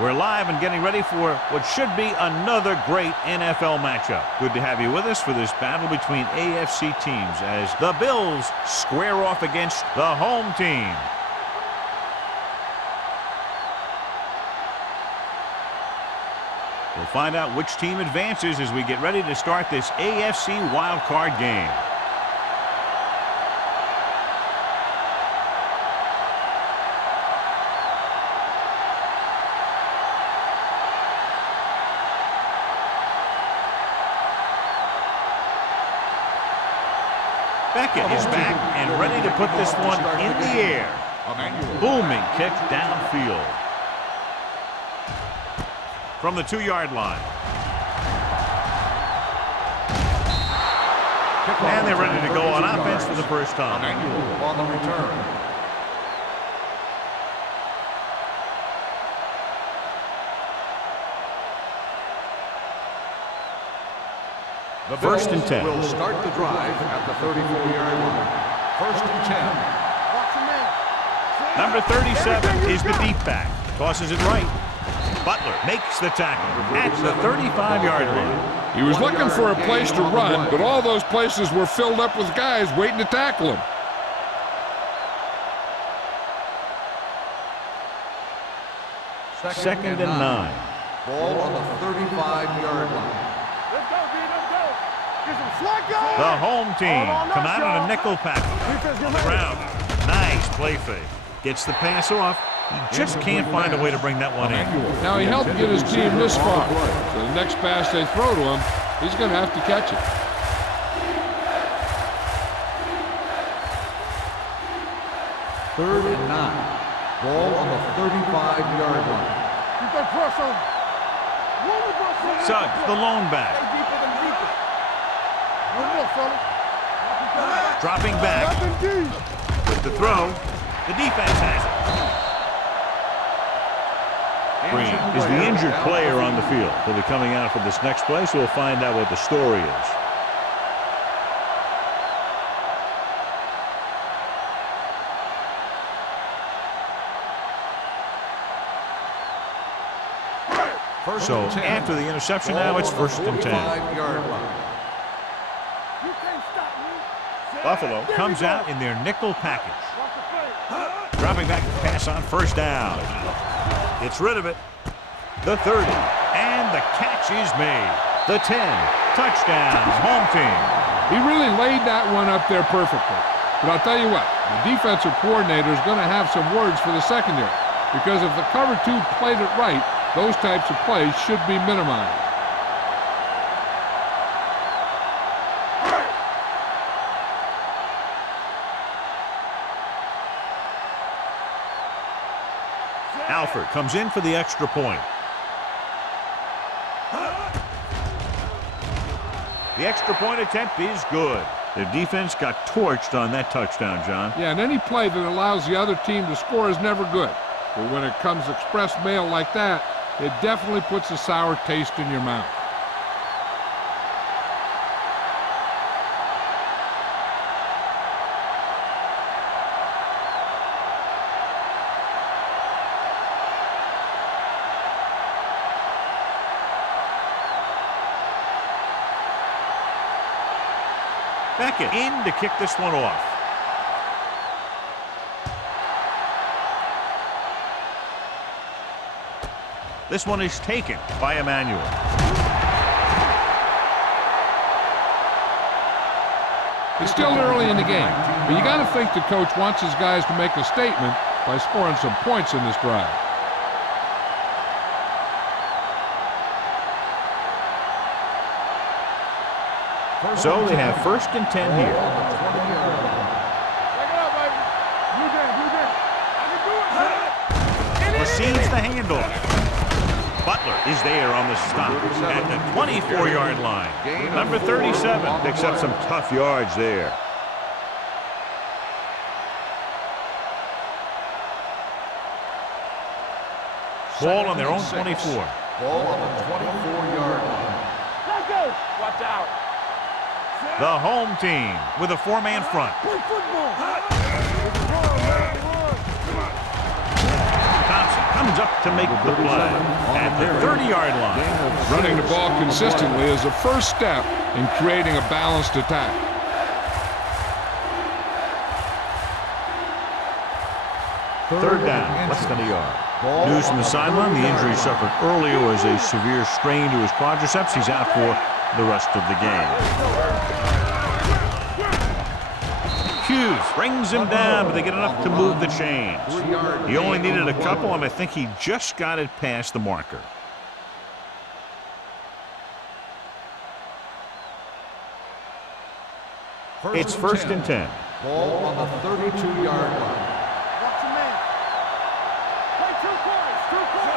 We're live and getting ready for what should be another great NFL matchup. Good to have you with us for this battle between AFC teams as the Bills square off against the home team. We'll find out which team advances as we get ready to start this AFC Wildcard game. Beckett is back and ready to put this one in the air. Booming kick downfield. From the 2-yard line. And they're ready to go on offense for the first time. On the return. The First and 10. Will start the drive at the 34-yard line. First and 10. Number 37 is the deep back. Tosses it right. Butler makes the tackle at the 35-yard line. He was looking for a place to run, but all those places were filled up with guys waiting to tackle him. Second and 9. Ball on the 35-yard line. The home team come out on a nickel package on the ground. Nice play fake. Gets the pass off. He just can't find a way to bring that one in. Now he helped get his team this far. So the next pass they throw to him, he's going to have to catch it. Third and 9. Ball on the 35-yard line. Suggs, the lone back. Dropping back. With the throw. The defense has it. Green is the injured player on the field. He'll be coming out for this next play, so we'll find out what the story is. So after the interception, now it's first and 10. Buffalo comes out in their nickel package. Dropping back to pass on first down. Gets rid of it. The 30. And the catch is made. The 10. Touchdown. Home team. He really laid that one up there perfectly. But I'll tell you what, the defensive coordinator is going to have some words for the secondary. Because if the cover 2 played it right, those types of plays should be minimized. Alford comes in for the extra point. The extra point attempt is good. Their defense got torched on that touchdown, John. Yeah, and any play that allows the other team to score is never good. But when it comes express mail like that, it definitely puts a sour taste in your mouth. Beckett in to kick this one off. This one is taken by Emmanuel. It's still early in the game, but you got to think the coach wants his guys to make a statement by scoring some points in this drive. So they have first and 10 here. Receives the handoff. Butler is there on the stop at the 24-yard line. Number 37 picks up some tough yards there. Ball on their own 24. Ball on the 24-yard line. Let's go. Watch out. The home team with a 4-man front. Thompson comes up to make the play at the 30-yard line. Running the ball consistently is the first step in creating a balanced attack. Third down, less than a yard. News from the sideline, the injury suffered earlier was a severe strain to his quadriceps. He's out for the rest of the game. Hughes brings him down, but they get enough to move the chains. He only needed a couple, and I think he just got it past the marker. It's first and 10. Ball on the 32-yard line.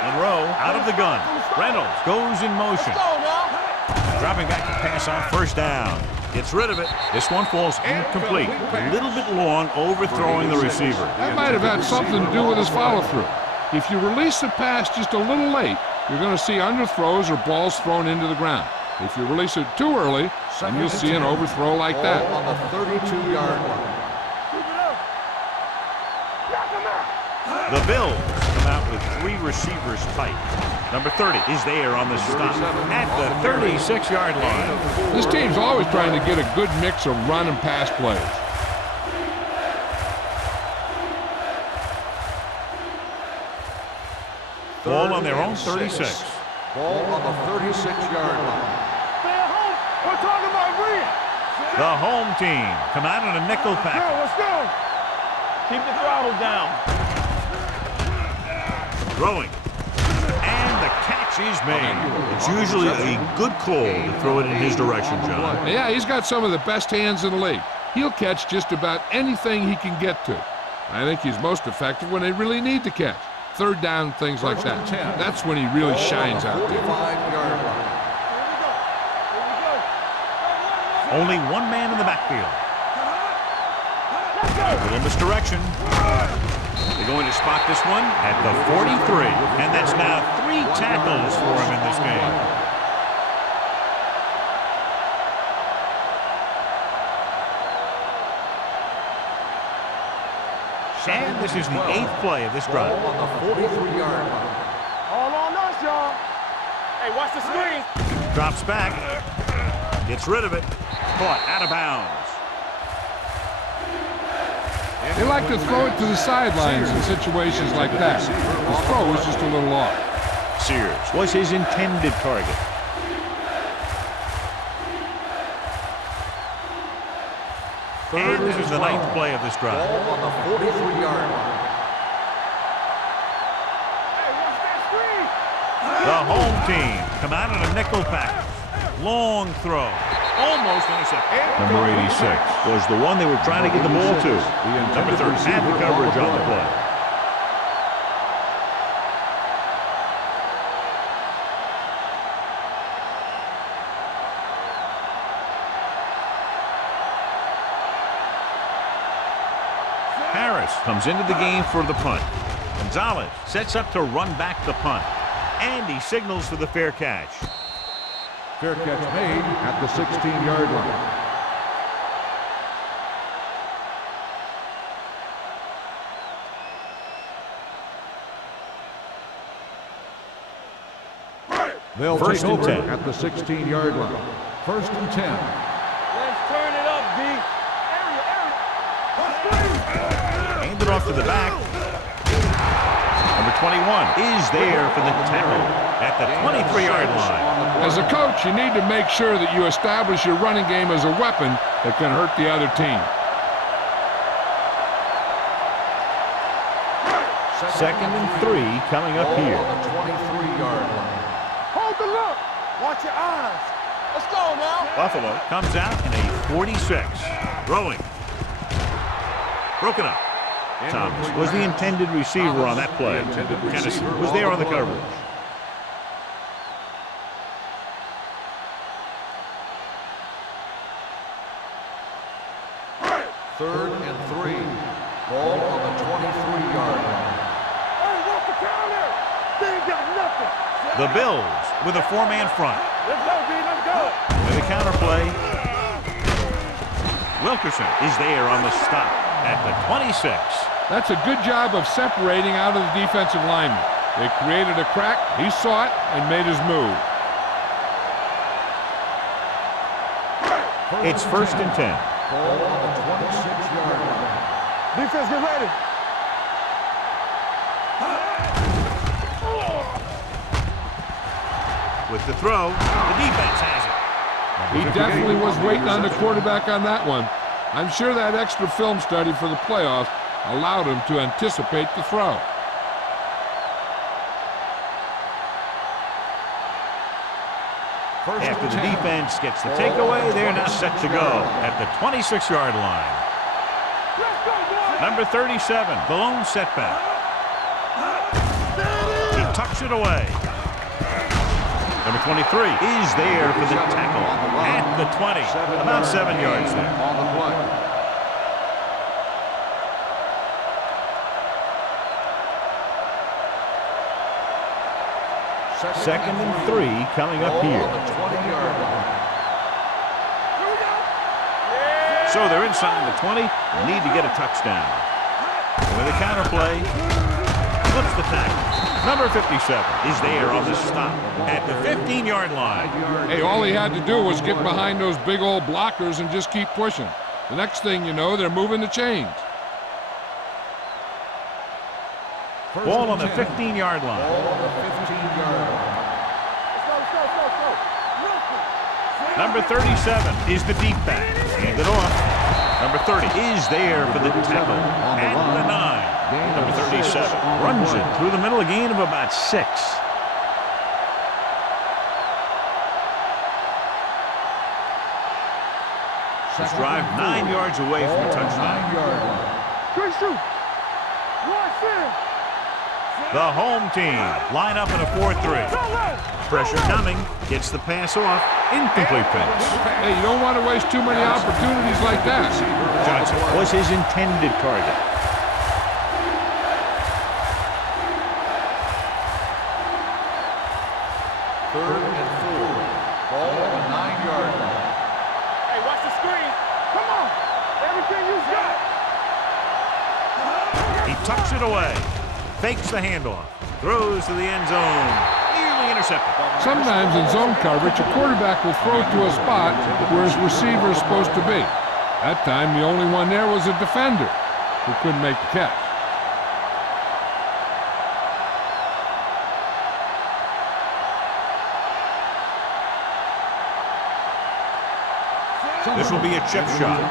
Monroe out of the gun. Reynolds goes in motion. Dropping back to pass on first down. Gets rid of it. This one falls incomplete. A little bit long, overthrowing the receiver. That might have had something to do with his follow-through. If you release the pass just a little late, you're going to see underthrows or balls thrown into the ground. If you release it too early, then you'll see an overthrow like that. Ball on the 32-yard line. The Bills come out with 3 receivers tight. Number 30 is there on the stop at the 36-yard line. This team's always trying to get a good mix of run and pass plays. Ball on their own 36. Ball on the 36-yard line. Stay at home. We're talking about real. The home team come out in a nickel package. Let's go. Keep the throttle down. Throwing. And the catch is made. It's usually a good call to throw it in his direction, John. Yeah, he's got some of the best hands in the league. He'll catch just about anything he can get to. I think he's most effective when they really need to catch. Third down, things like that. That's when he really shines out there. Only one man in the backfield. A little misdirection. They're going to spot this one at the 43. And that's now 3 tackles for him in this game. And this is the 8th play of this drive. On the 43-yard line. All on us, y'all. Hey, watch the screen. Drops back. Gets rid of it. Caught out of bounds. They like to throw it to the sidelines in situations like that. His throw was just a little off. Sears was his intended target. And this is the 9th play of this drive. Ball on the 43-yard line. Hey, watch that screen. The home team come out in a nickel package. Long throw. Almost intercepted. Number 86 was the one they were trying to get the ball to. Number 30 had the coverage on the play. Harris comes into the game for the punt. Gonzalez sets up to run back the punt. And he signals for the fair catch. Fair catch made at the 16-yard line. They'll First take and over 10. at the 16-yard line. First and 10. Let's turn it up, B. Handed off to the back. Number 21 is there for the tackle at the 23-yard line. As a coach, you need to make sure that you establish your running game as a weapon that can hurt the other team. Second and 3 coming up here. On the 23-yard line. Hold the look. Watch your eyes. Let's go now. Buffalo comes out in a 46. Throwing. Broken up. Thomas was the intended receiver on that play. Tennessee was there on the coverage. Third and 3. Ball on the 23-yard line. Hey, what's the counter? They ain't got nothing. The Bills with a 4-man front. Let's go, B. Let's go. With a counter play. Wilkerson is there on the stop at the 26. That's a good job of separating out of the defensive lineman. They created a crack. He saw it and made his move. It's 1st and 10. Ball on the 26-yard line. Defense, get ready. With the throw, the defense has it. He definitely was waiting on the quarterback on that one. I'm sure that extra film study for the playoffs allowed him to anticipate the throw. After the defense gets the takeaway, they're now set to go at the 26-yard line. Number 37, the lone setback. He tucks it away. Number 23 is there for the tackle at the 20. About 7 yards there. On the play. Second and 3 coming up here. So they're inside the 20. Need to get a touchdown. And with a counter play, flips the tackle. Number 57 is there on the stop at the 15-yard line. Hey, all he had to do was get behind those big old blockers and just keep pushing. The next thing you know, they're moving the chains. Ball on the 15-yard line. Number 37 is the deep back. Hand it off. Number 30 is there for the tackle at the 9. Number 37 runs it through the middle, a gain of about 6. This drive 9 yards away from a touchdown. Good shoot. The home team line up in a 4-3. Pressure coming. Gets the pass off. Incomplete pass. Hey, you don't want to waste too many opportunities like that. Johnson was his intended target. Third and 4. Ball on the 9-yard line. Hey, watch the screen. Come on. Everything you got. He tucks it away. Fakes the handoff. Throws to the end zone. Nearly intercepted. Sometimes in zone coverage, a quarterback will throw to a spot where his receiver is supposed to be. That time, the only one there was a defender who couldn't make the catch. This will be a chip shot.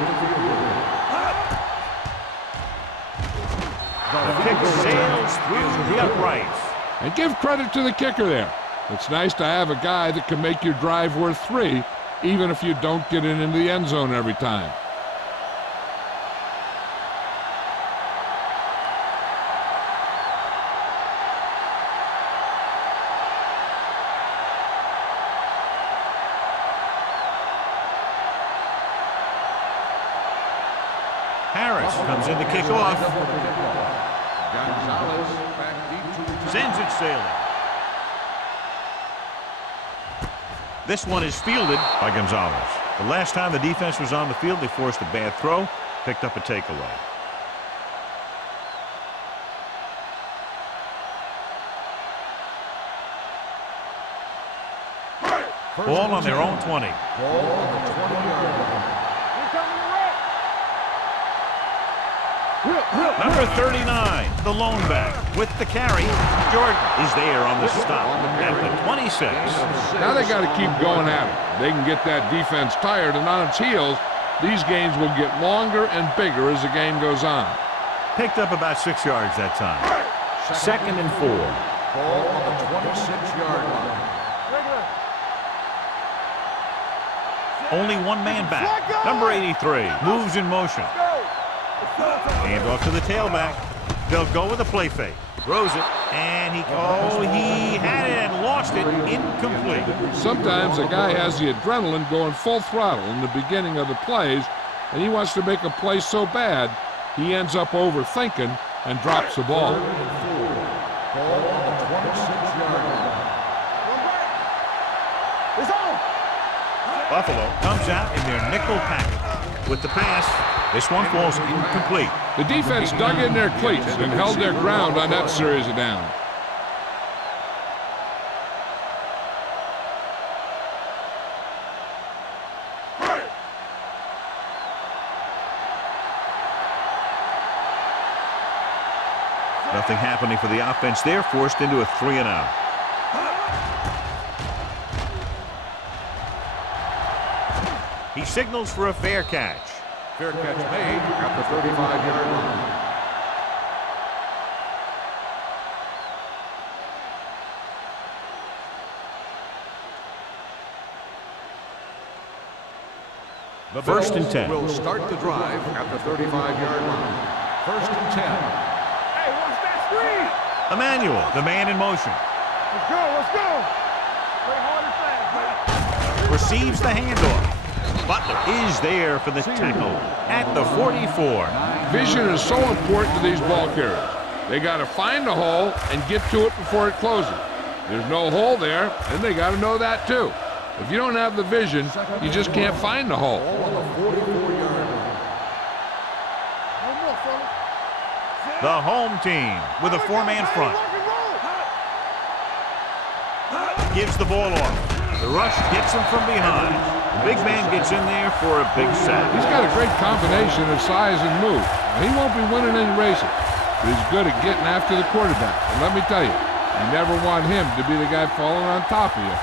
The kick sails through the uprights. And give credit to the kicker there. It's nice to have a guy that can make your drive worth 3, even if you don't get it into the end zone every time. Harris comes in to kick off. Gonzalez back deep to Sends it sailing. This one is fielded by Gonzalez. The last time the defense was on the field, they forced a bad throw, picked up a takeaway. Ball on their own 20. ball on the 20-yard line. Number 39, the lone back with the carry. Jordan is there on the stop at the 26. Now they got to keep going at it. They can get that defense tired and on its heels. These games will get longer and bigger as the game goes on. Picked up about 6 yards that time. Second and 4. Ball on the 26-yard line. Only one man back. Number 83 moves in motion. Hand off to the tailback. They'll go with a play fake. Throws it, and he had it and lost it. Incomplete. Sometimes a guy has the adrenaline going full throttle in the beginning of the plays, and he wants to make a play so bad, he ends up overthinking and drops the ball. Ball on the 26-yard line. It's on. Buffalo comes out in their nickel package. With the pass, this one falls incomplete. The defense dug in their cleats and held their ground on that series of downs. Nothing happening for the offense there, forced into a 3-and-out. He signals for a fair catch. Fair catch made at the 35-yard line. The First and Bills 10. will start the drive at the 35-yard line. First and 10. Hey, watch that screen. Emmanuel, the man in motion. Let's go, let's go. Play hard and fast, man. Receives the handoff. Butler is there for the tackle at the 44. Vision is so important to these ball carriers. They got to find the hole and get to it before it closes. There's no hole there, and they got to know that too. If you don't have the vision, you just can't find the hole. The home team with a 4-man front. Gives the ball off. The rush gets him from behind. The big man gets in there for a big sack. He's got a great combination of size and move. Now, he won't be winning any races, but he's good at getting after the quarterback. And let me tell you, you never want him to be the guy falling on top of you.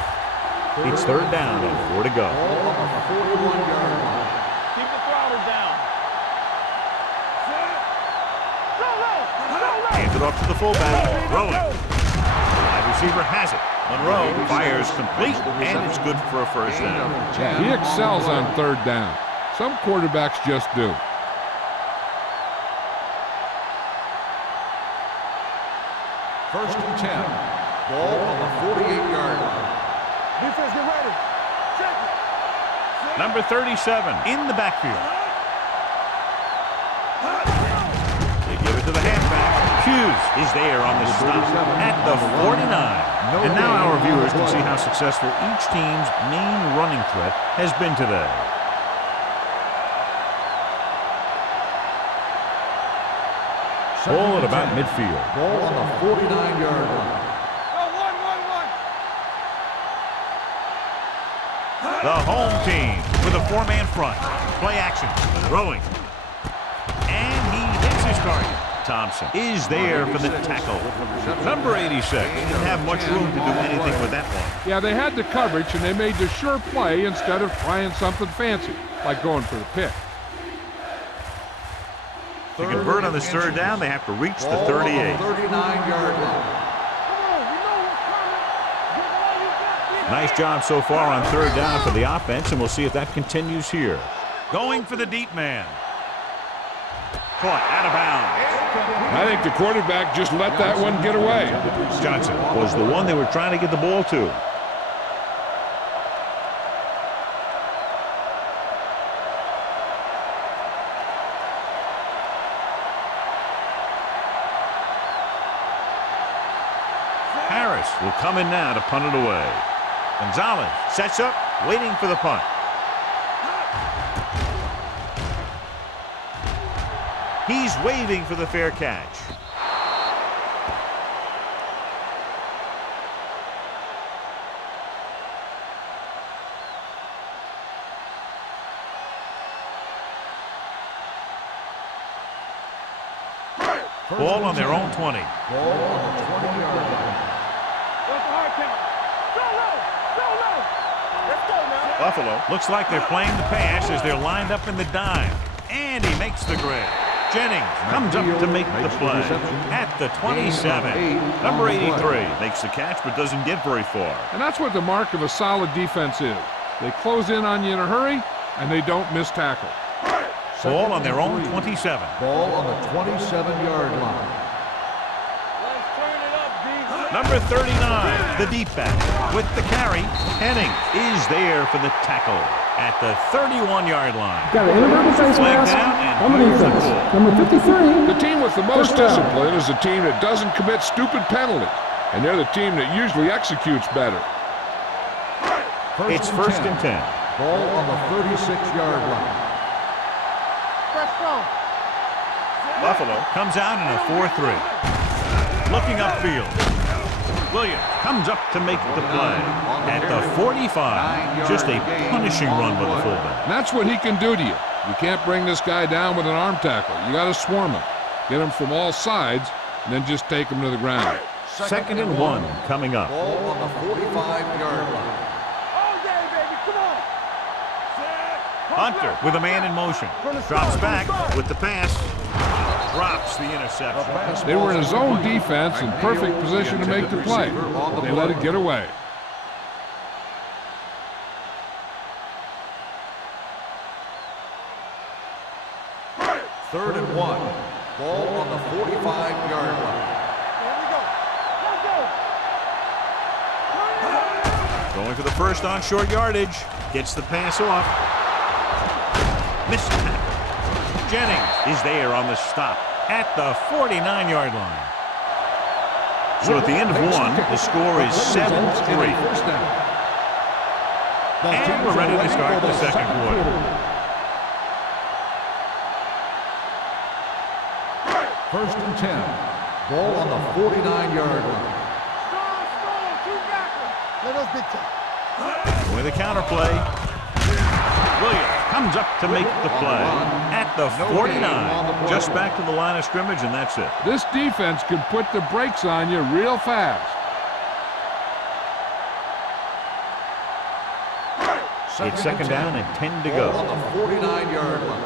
It's third down and 4 to go. Keep the throttle down. Hands it off to the fullback. Throwing. Wide receiver has it. Monroe fires complete, and it's good for a first down. He excels on third down. Some quarterbacks just do. First and 10. Ball on the 48-yard line. Defense, get ready. Check it. Number 37 in the backfield. They give it to the halfback. Hughes is there on the stop at the 49. And now our viewers can see how successful each team's main running threat has been today. Ball at about midfield. Ball on the 49-yard line. The home team with a 4-man front. Play action. Throwing. And he hits his target. Thompson is there for the tackle. Number 86 didn't have much room to do anything with that one. Yeah, they had the coverage, and they made the sure play instead of trying something fancy, like going for the pick. To convert on this third down, they have to reach the 38. 39-yard line. Nice job so far on third down for the offense, and we'll see if that continues here. Going for the deep man. Caught out of bounds. I think the quarterback just let that one get away. Johnson was the one they were trying to get the ball to. Harris will come in now to punt it away. Gonzalez sets up, waiting for the punt. He's waving for the fair catch. Ball on their own 20. Ball on the 20-yard line. What's the hard count? Go low! Go low! Let's go now. Buffalo looks like they're playing the pass as they're lined up in the dime. And he makes the grab. Jennings comes up to make the play at the 27. Number 83 makes the catch but doesn't get very far. And that's what the mark of a solid defense is. They close in on you in a hurry, and they don't miss tackle. Ball on their own 27. Ball on the 27-yard line. Let's turn it up, D. Number 39, the deep back with the carry. Henning is there for the tackle at the 31-yard line. Got an inadvertent face Flag mask down and on the here's the defense. ball. Number 53. The team with the most First down. discipline is the team that doesn't commit stupid penalties, and they're the team that usually executes better. It's first and 10. Ball on the 36-yard line. Buffalo comes out in a 4-3. Looking upfield. Williams comes up to make the play at the 45. Just a punishing run with the fullback. And that's what he can do to you. You can't bring this guy down with an arm tackle. You got to swarm him. Get him from all sides and then just take them to the ground. Second and 1 coming up. Ball on the 45-yard line. All day, baby. Come on. Hunter with a man in motion. Drops back with the pass. Drops the interception. They were in a zone defense in perfect position to make the play. They let it get away. Third and 1. Ball on the 45-yard line. Here we go. Let's go. Going for the first on short yardage. Gets the pass off. Missed tackle. Jennings is there on the stop at the 49-yard line. So at the end of 1, the score is 7-3. And we're ready to start the second quarter. First and 10. Ball on the 49-yard line. Strong. Two backwards. Let us be tough. With a counter play. Williams comes up to make the play at the 49. Just back to the line of scrimmage, and that's it. This defense can put the brakes on you real fast. It's second down and 10 to go. On the 49-yard line.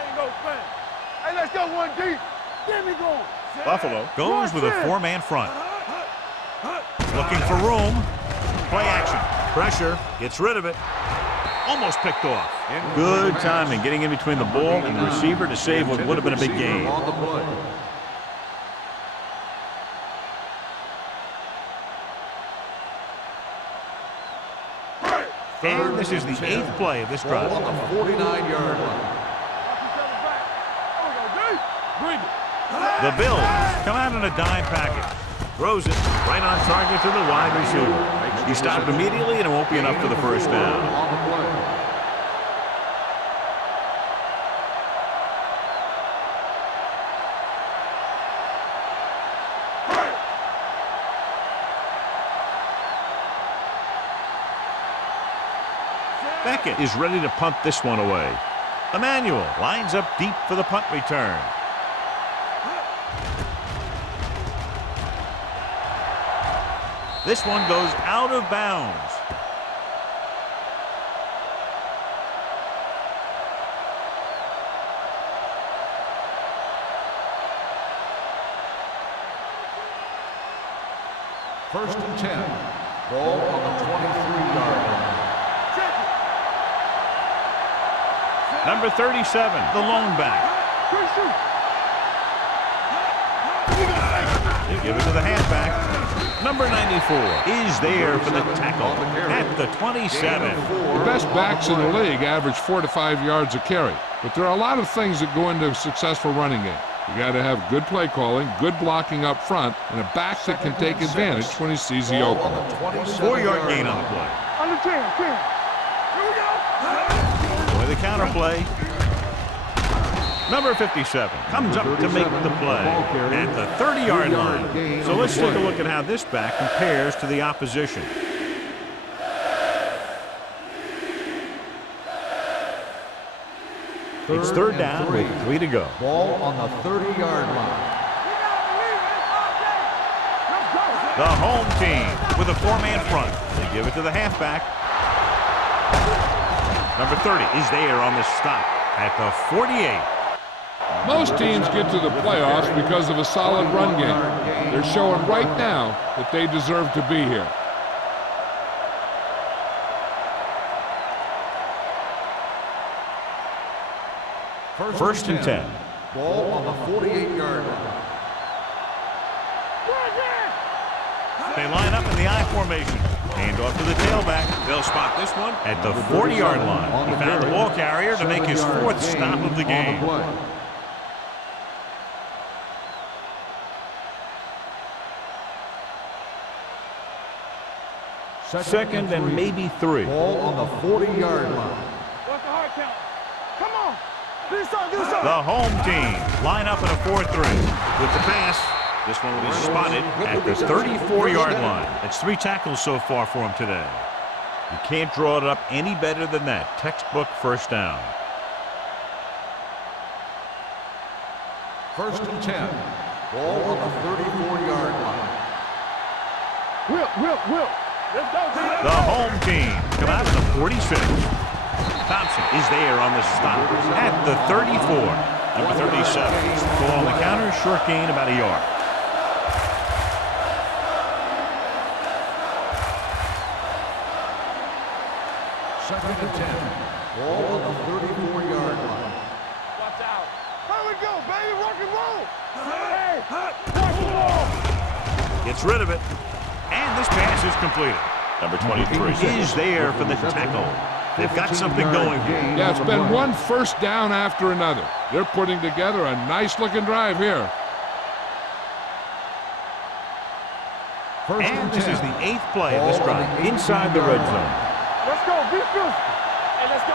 Ain't no fan. Hey, let's go one deep. Get me going. Buffalo goes with a 4-man front. Looking for room. Play action. Pressure. Gets rid of it. Almost picked off. Good timing getting in between the ball and the receiver to save what would have been a big gain. On the play. And this is the 8th play of this drive. On the 49-yard line. Bring it. The Bills come out in a dime package. Throws it right on target to the wide receiver. He stopped immediately and it won't be enough for the first down. On the play. Beckett is ready to punt this one away. Emmanuel lines up deep for the punt return. This one goes out of bounds. First and 10. Ball on the 23-yard line. Number 37, the lone back. They give it to the halfback. Number 94 is there for the tackle at the 27. The best backs in the league average 4 to 5 yards a carry. But there are a lot of things that go into a successful running game. You got to have good play calling, good blocking up front, and a back that can take advantage when he sees the open. 4-yard gain on the play. Under 10. Here we go. With a counter play. Number 57 comes up to make the play at the 30-yard line. So let's take a look at how this back compares to the opposition. It's third down with 3 to go. Ball on the 30-yard line. The home team with a 4-man front. They give it to the halfback. Number 30 is there on the stop at the 48. Most teams get to the playoffs because of a solid run game. They're showing right now that they deserve to be here. First and 10. Ball on the 48-yard line. They line up in the I formation. Hand off to the tailback. They'll spot this one at the 40-yard line. He found the ball carrier to make his 4th stop of the game. Second and maybe 3. Ball on the 40-yard line. What's the hard count? Come on. Do something. The home team line up in a 4-3. With the pass, this one will be spotted at the 34-yard line. That's 3 tackles so far for him today. You can't draw it up any better than that. Textbook first down. First and 10. Ball on the 34-yard line. Will. Let's go, Peter. The home team come out of the 46. Thompson is there on the stop at the 34. Number 37. Ball on the counter, short gain about a yard. Second and 10. Ball on the 34-yard line. Watch out. Here we go, baby. Rock and roll. Hey, watch the ball. Gets rid of it. And this pass is completed. Number 23 is there for the tackle. They've got something going here. Yeah, it's been one first down after another. They're putting together a nice-looking drive here. And this is the 8th play of this drive inside the red zone. Let's go. Be physical. Hey, let's go.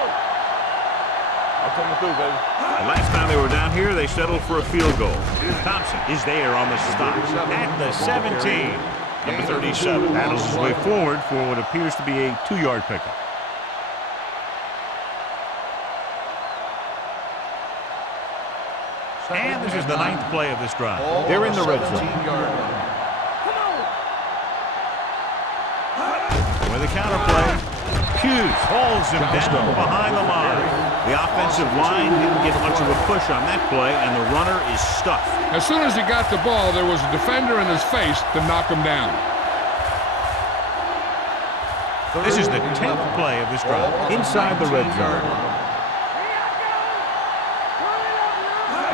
I'm coming through, baby. The last time they were down here, they settled for a field goal. Thompson is there on the stop at the 17. Number 37 battles his way forward for what appears to be a 2-yard pickup. And this is the 9th play of this drive. They're in the red zone. Come on. With a counter play, Hughes holds him down behind the line. The offensive line didn't get much of a push on that play, and the runner is stuck. As soon as he got the ball, there was a defender in his face to knock him down. This is the 10th play of this drive inside the red zone.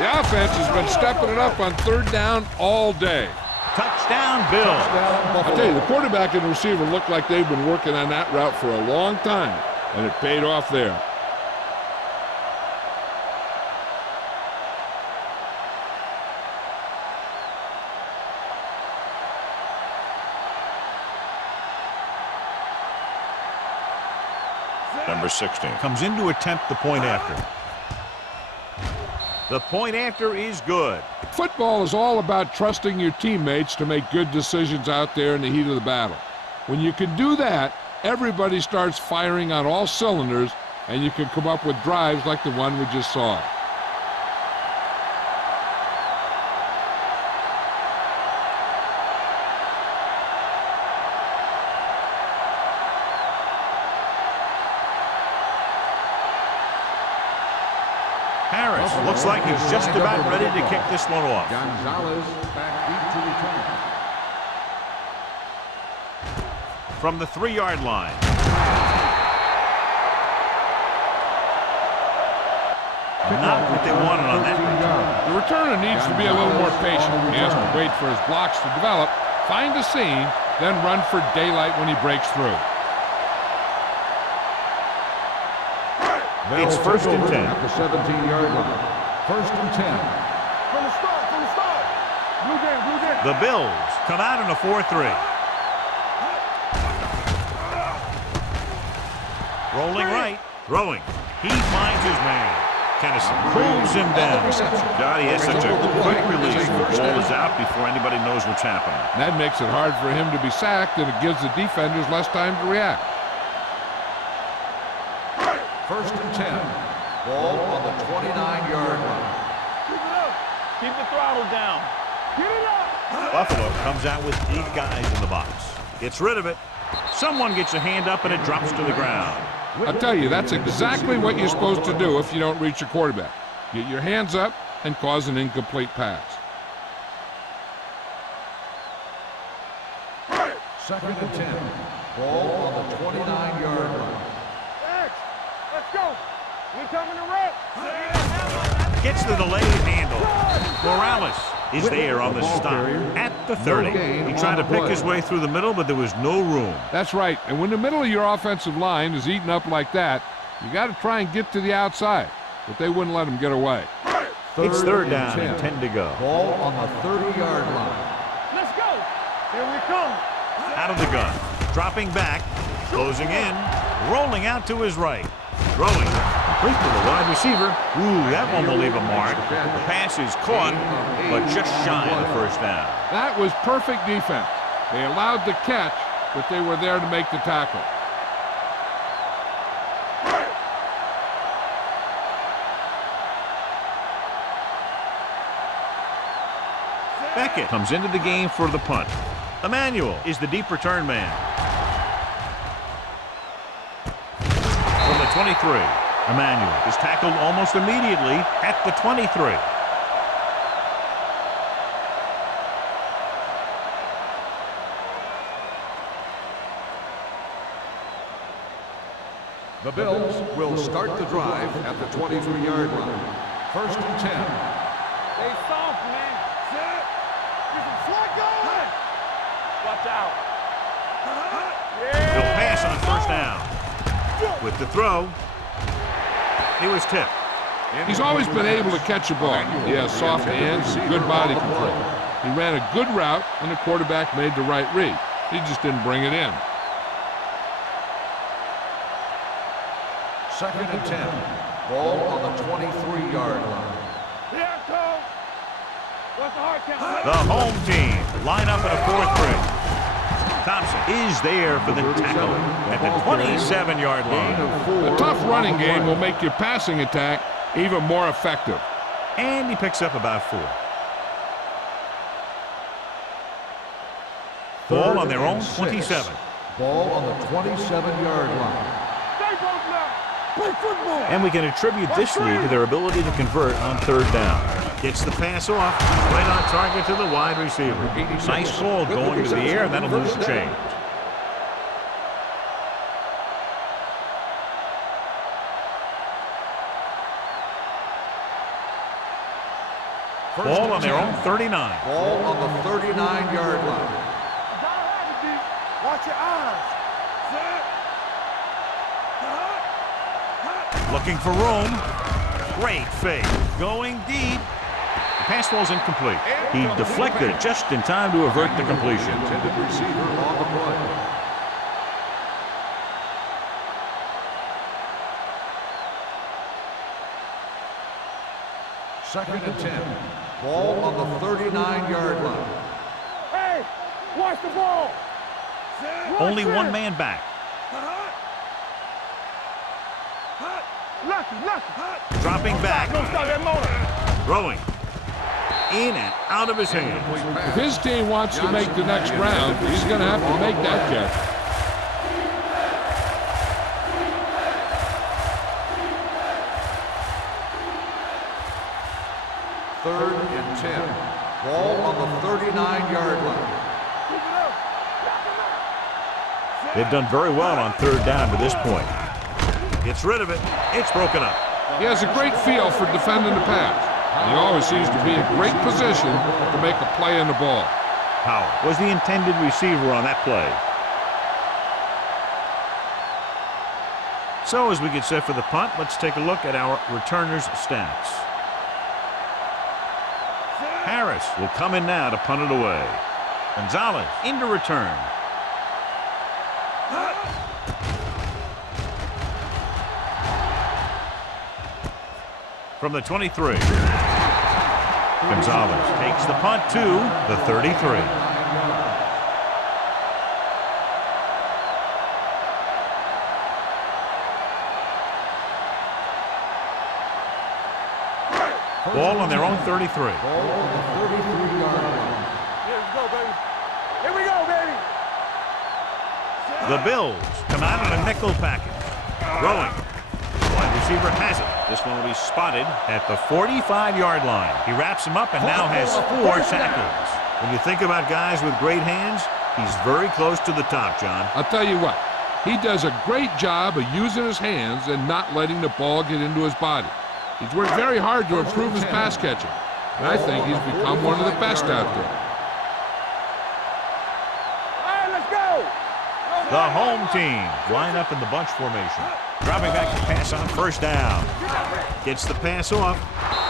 The offense has been stepping it up on 3rd down all day. Touchdown, Bill. I tell you, the quarterback and receiver look like they've been working on that route for a long time, and it paid off there. Number 16 comes in to attempt the point after. The point after is good. Football is all about trusting your teammates to make good decisions out there in the heat of the battle. When you can do that, everybody starts firing on all cylinders, and you can come up with drives like the one we just saw. Harris looks like he's just about ready to kick this one off. Gonzalez back deep to return. From the 3-yard line. Not what they wanted on that return. The returner needs to be a little more patient. He has to wait for his blocks to develop, find a seam, then run for daylight when he breaks through. It's 1st and 10. At the 17-yard line. 1st and 10. From the start. Blue game. The Bills come out in a 4-3. Rolling right, throwing. He finds his man. Kennison pulls him down. God, he has such a quick release. The ball is out before anybody knows what's happening. That makes it hard for him to be sacked, and it gives the defenders less time to react. 1st and 10. Ball on the 29-yard line. Keep it up. Keep the throttle down. Get it up. Buffalo comes out with 8 guys in the box. Gets rid of it. Someone gets a hand up and it drops to the ground. I'll tell you, that's exactly what you're supposed to do if you don't reach your quarterback. Get your hands up and cause an incomplete pass. 2nd and 10. Ball on the 29-yard line. Let's go. We coming to wreck. Gets the delayed handle. Morales is there on the stop at the 30. He tried to pick his way through the middle, but there was no room. That's right. And when the middle of your offensive line is eaten up like that, you got to try and get to the outside. But they wouldn't let him get away. It's 3rd down and 10 to go. Ball on the 30-yard line. Let's go. Here we come. Out of the gun. Dropping back. Closing in. Rolling out to his right. Throwing. Complete to the wide receiver. Ooh, that one will leave a mark. The pass is caught, but just shy of the 1st down. That was perfect defense. They allowed the catch, but they were there to make the tackle. Beckett comes into the game for the punt. Emmanuel is the deep return man. From the 23, Emmanuel is tackled almost immediately at the 23. The Bills will start the drive at the 23-yard line. First and 10. Stay soft, man. Sit. Get some slack going. Watch out. He'll pass on first down. With the throw, he was tipped. He's always been able to catch a ball. He has soft hands, good body control. He ran a good route, and the quarterback made the right read. He just didn't bring it in. Second and 10. Ball on the 23-yard line. Here it goes. What's the hard count? The home team line up at a 4-3. Thompson is there for the tackle at the 27-yard line. A tough running game will make your passing attack even more effective. And he picks up about 4. Ball on their own 27. Ball on the 27-yard line. Stay both now. Play football. And we can attribute this lead to their ability to convert on third down. Gets the pass off, right on target to the wide receiver. Nice ball going to the air, and that'll lose the change. Ball on their own 39. Ball on the 39-yard line. Watch your eyes. Looking for room. Great fake. Going deep. The pass ball's incomplete. He deflected it just in time to avert the completion. Intended receiver on the play. Second and 10. Ball on the 39-yard line. Hey, watch the ball. Only one man back. Lucky. Dropping back. Don't stop that motor. Throwing. In and out of his hands. If his team wants to make the next round, he's going to have to make that catch. Third and 10. Ball on the 39-yard line. They've done very well on third down to this point. Gets rid of it. It's broken up. He has a great feel for defending the pass. And he always seems to be in great position to make a play on the ball. Howard was the intended receiver on that play. So as we get set for the punt, let's take a look at our returners' stats. Harris will come in now to punt it away. Gonzalez into return. From the 23. Gonzalez takes the punt to the 33. Ball on their own 33. Ball on the 33-yard line. Here we go, baby. The Bills come out in a nickel package. Throwing. Wide receiver has it. This one will be spotted at the 45-yard line. He wraps him up and now has 4 tackles. When you think about guys with great hands, he's very close to the top, John. I'll tell you what, he does a great job of using his hands and not letting the ball get into his body. He's worked very hard to improve his pass catching, and I think he's become one of the best out there. All right, let's go. The home team line up in the bunch formation. Dropping back to pass on first down. Gets the pass off,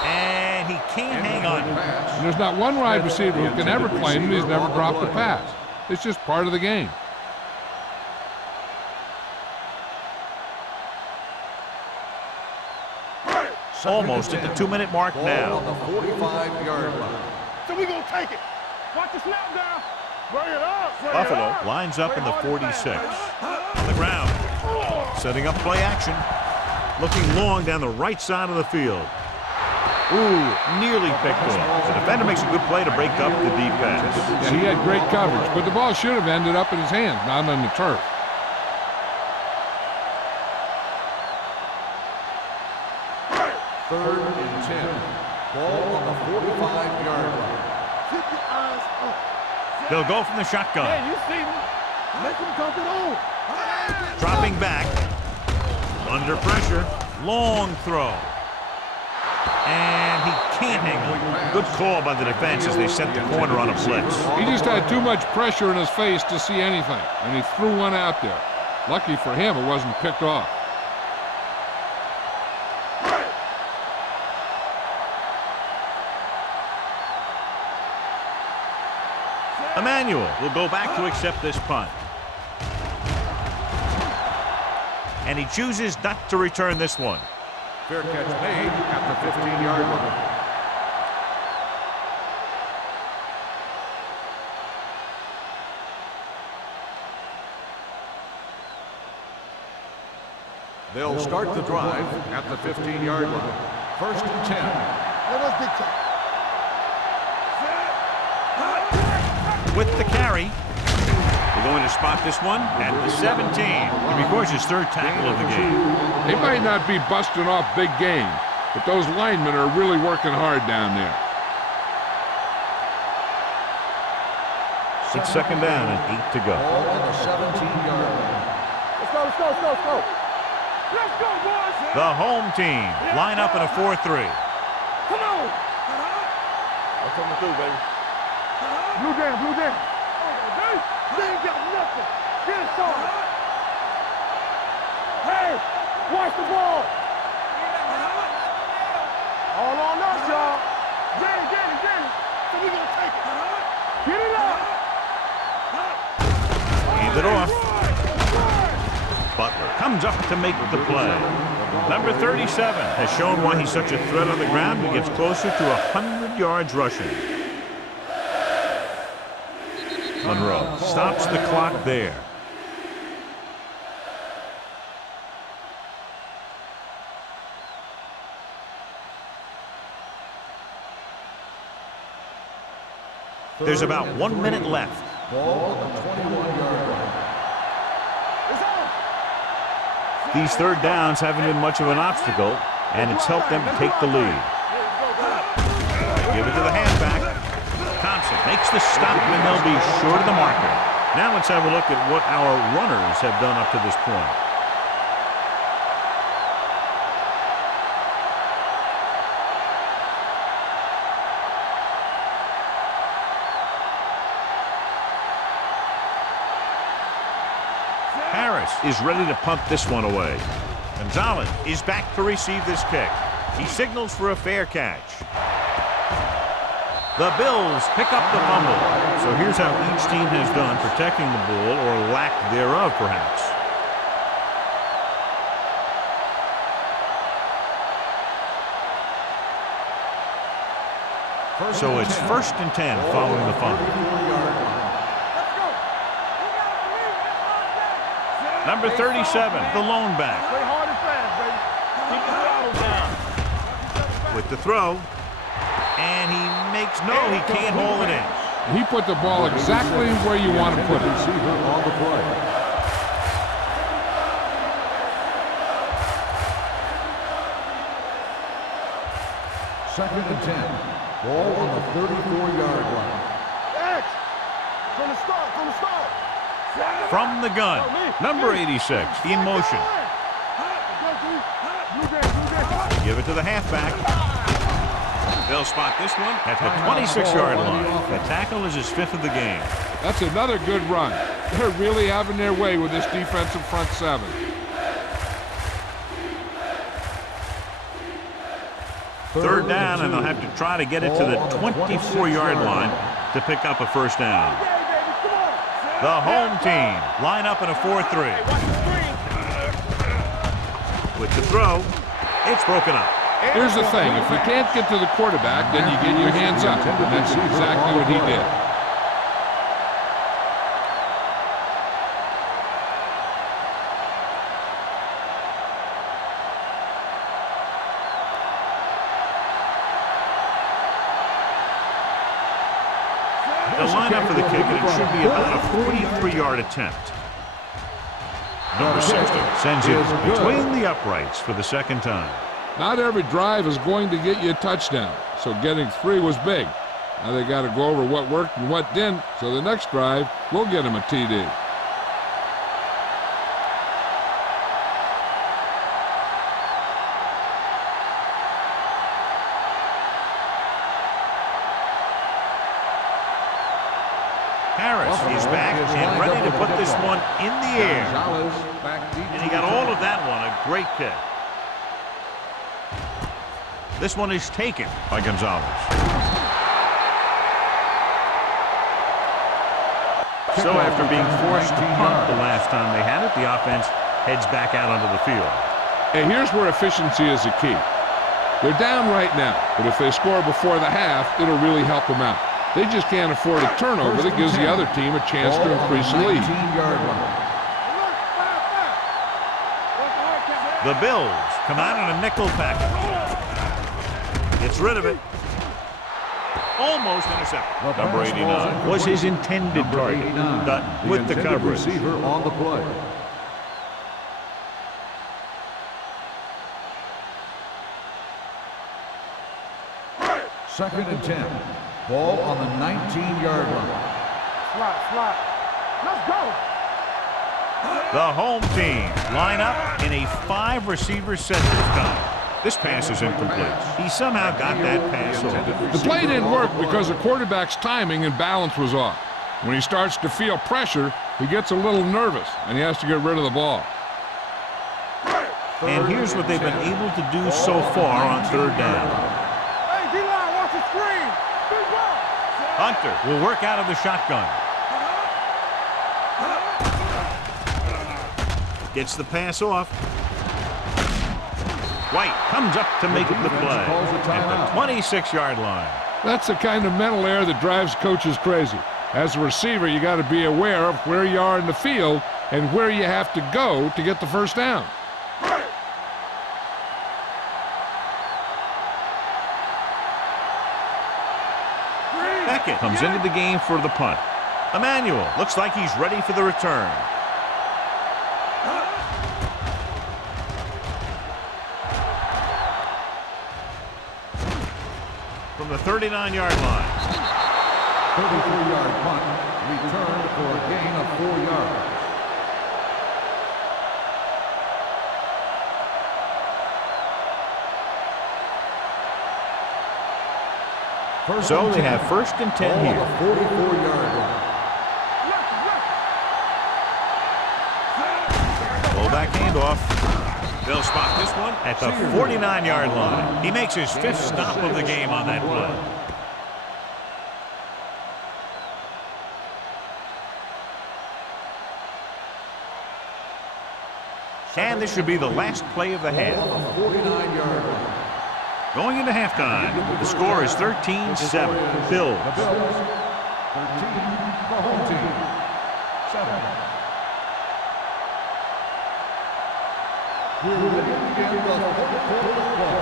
and he can't hang on. And there's not one wide receiver who can ever claim that he's never dropped a pass. It's just part of the game. Almost at the 2-minute mark Ball now. on the 45-yard line. So we gonna take it. Watch the snap down. Bring it up. Buffalo lines up in the 46. On the ground. Setting up play action. Looking long down the right side of the field. Ooh, nearly picked off. The defender makes a good play to break up the defense. Yeah, he had great coverage, but the ball should have ended up in his hands, not on the turf. Third and 10. Ball on the 45-yard line. Keep your eyes up. They'll go from the shotgun. Hey, you see me? Make him dump it on. Dropping back. Under pressure. Long throw. And he can't hang on. Good call by the defense as they set the corner on a blitz. He just had too much pressure in his face to see anything, and he threw one out there. Lucky for him, it wasn't picked off. Emmanuel will go back to accept this punt. And he chooses not to return this one. Fair catch made at the 15-yard line. They'll start the drive at the 15-yard line. First and 10. Let us big time. With the carry. We're going to spot this one at the 17. To record his third tackle of the game. They might not be busting off big game, but those linemen are really working hard down there. It's second down and 8 to go. Ball on the 17-yard line. Let's go, let's go, let's go, let's go. Let's go, boys. The home team line up in a 4-3. Come on. What's coming through, baby? Blue down, blue down. They ain't got nothing. Get it started. Hey, watch the ball. All on us, y'all. Get it. So we gonna take it. Get it up. Hand it off. Butler comes up to make the play. Number 37 has shown why he's such a threat on the ground. He gets closer to 100 yards rushing. Monroe stops the clock there. There's about 1 minute left. Ball on the 21-yard line. These third downs haven't been much of an obstacle, and it's helped them to take the lead. They give it to the halfback. Thompson makes the stop, and they'll be short of the marker. Now let's have a look at what our runners have done up to this point. Harris is ready to punt this one away. Gonzalez is back to receive this kick. He signals for a fair catch. The Bills pick up the fumble. So here's how each team has done protecting the ball, or lack thereof, perhaps. So it's first and 10 following the fumble. Number 37, the lone back. Play hard and fast, baby. Keep the throttle down. With the throw. And he makes no, he can't hold it in. He put the ball exactly where you want to put it. Receiver on the play. Second and 10. Ball on the 34-yard line. X. From the start. From the gun, number 86 in motion. Give it to the halfback. They'll spot this one at the 26-yard line. The tackle is his 5th of the game. That's another good run. They're really having their way with this defensive front seven. Third down, and they'll have to try to get it to the 24-yard line to pick up a first down. The home team line up in a 4-3. With the throw, it's broken up. Here's the thing. If you can't get to the quarterback, then you get your hands up. And that's exactly what he did. They'll line up for the kick, and it should be about a 43-yard attempt. Number 60 sends it between the uprights for the second time. Not every drive is going to get you a touchdown, so getting 3 was big. Now they got to go over what worked and what didn't, so the next drive will get them a TD. Harris is back and ready to put this one in the air. And he got all of that one, a great kick. This one is taken by Gonzalez. So after being forced to punt the last time they had it, the offense heads back out onto the field. And here's where efficiency is the key. They're down right now, but if they score before the half, it'll really help them out. They just can't afford a turnover that gives the other team a chance to increase the lead. The Bills come out in a nickel package. Gets rid of it. Almost intercepted. Number 89 was his intended target. Dutton with the coverage. Receiver on the play. Second and 10. Ball on the 19-yard line. Slide. Let's go. The home team line up in a 5-receiver set this time. This pass is incomplete. He somehow got that pass off. The play didn't work because the quarterback's timing and balance was off. When he starts to feel pressure, he gets a little nervous, and he has to get rid of the ball. And here's what they've been able to do so far on third down. Hey, D-line, watch the screen. Big ball. Hunter will work out of the shotgun. Gets the pass off. White comes up to make the play at the 26-yard line. That's the kind of mental error that drives coaches crazy. As a receiver, you got to be aware of where you are in the field and where you have to go to get the first down. Beckett comes into the game for the punt. Emmanuel looks like he's ready for the return. From the 39-yard line. 34-yard punt, returned for a gain of 4 yards. So they have first and 10 here. 44-yard line. Fullback handoff. They'll spot this one at the 49-yard line. He makes his 5th stop of the game on that play. And this should be the last play of the half. 49-yard line. Going into halftime, the score is 13-7. Bills. 13, the home team. 7. We're ready to begin the fourth quarter of play.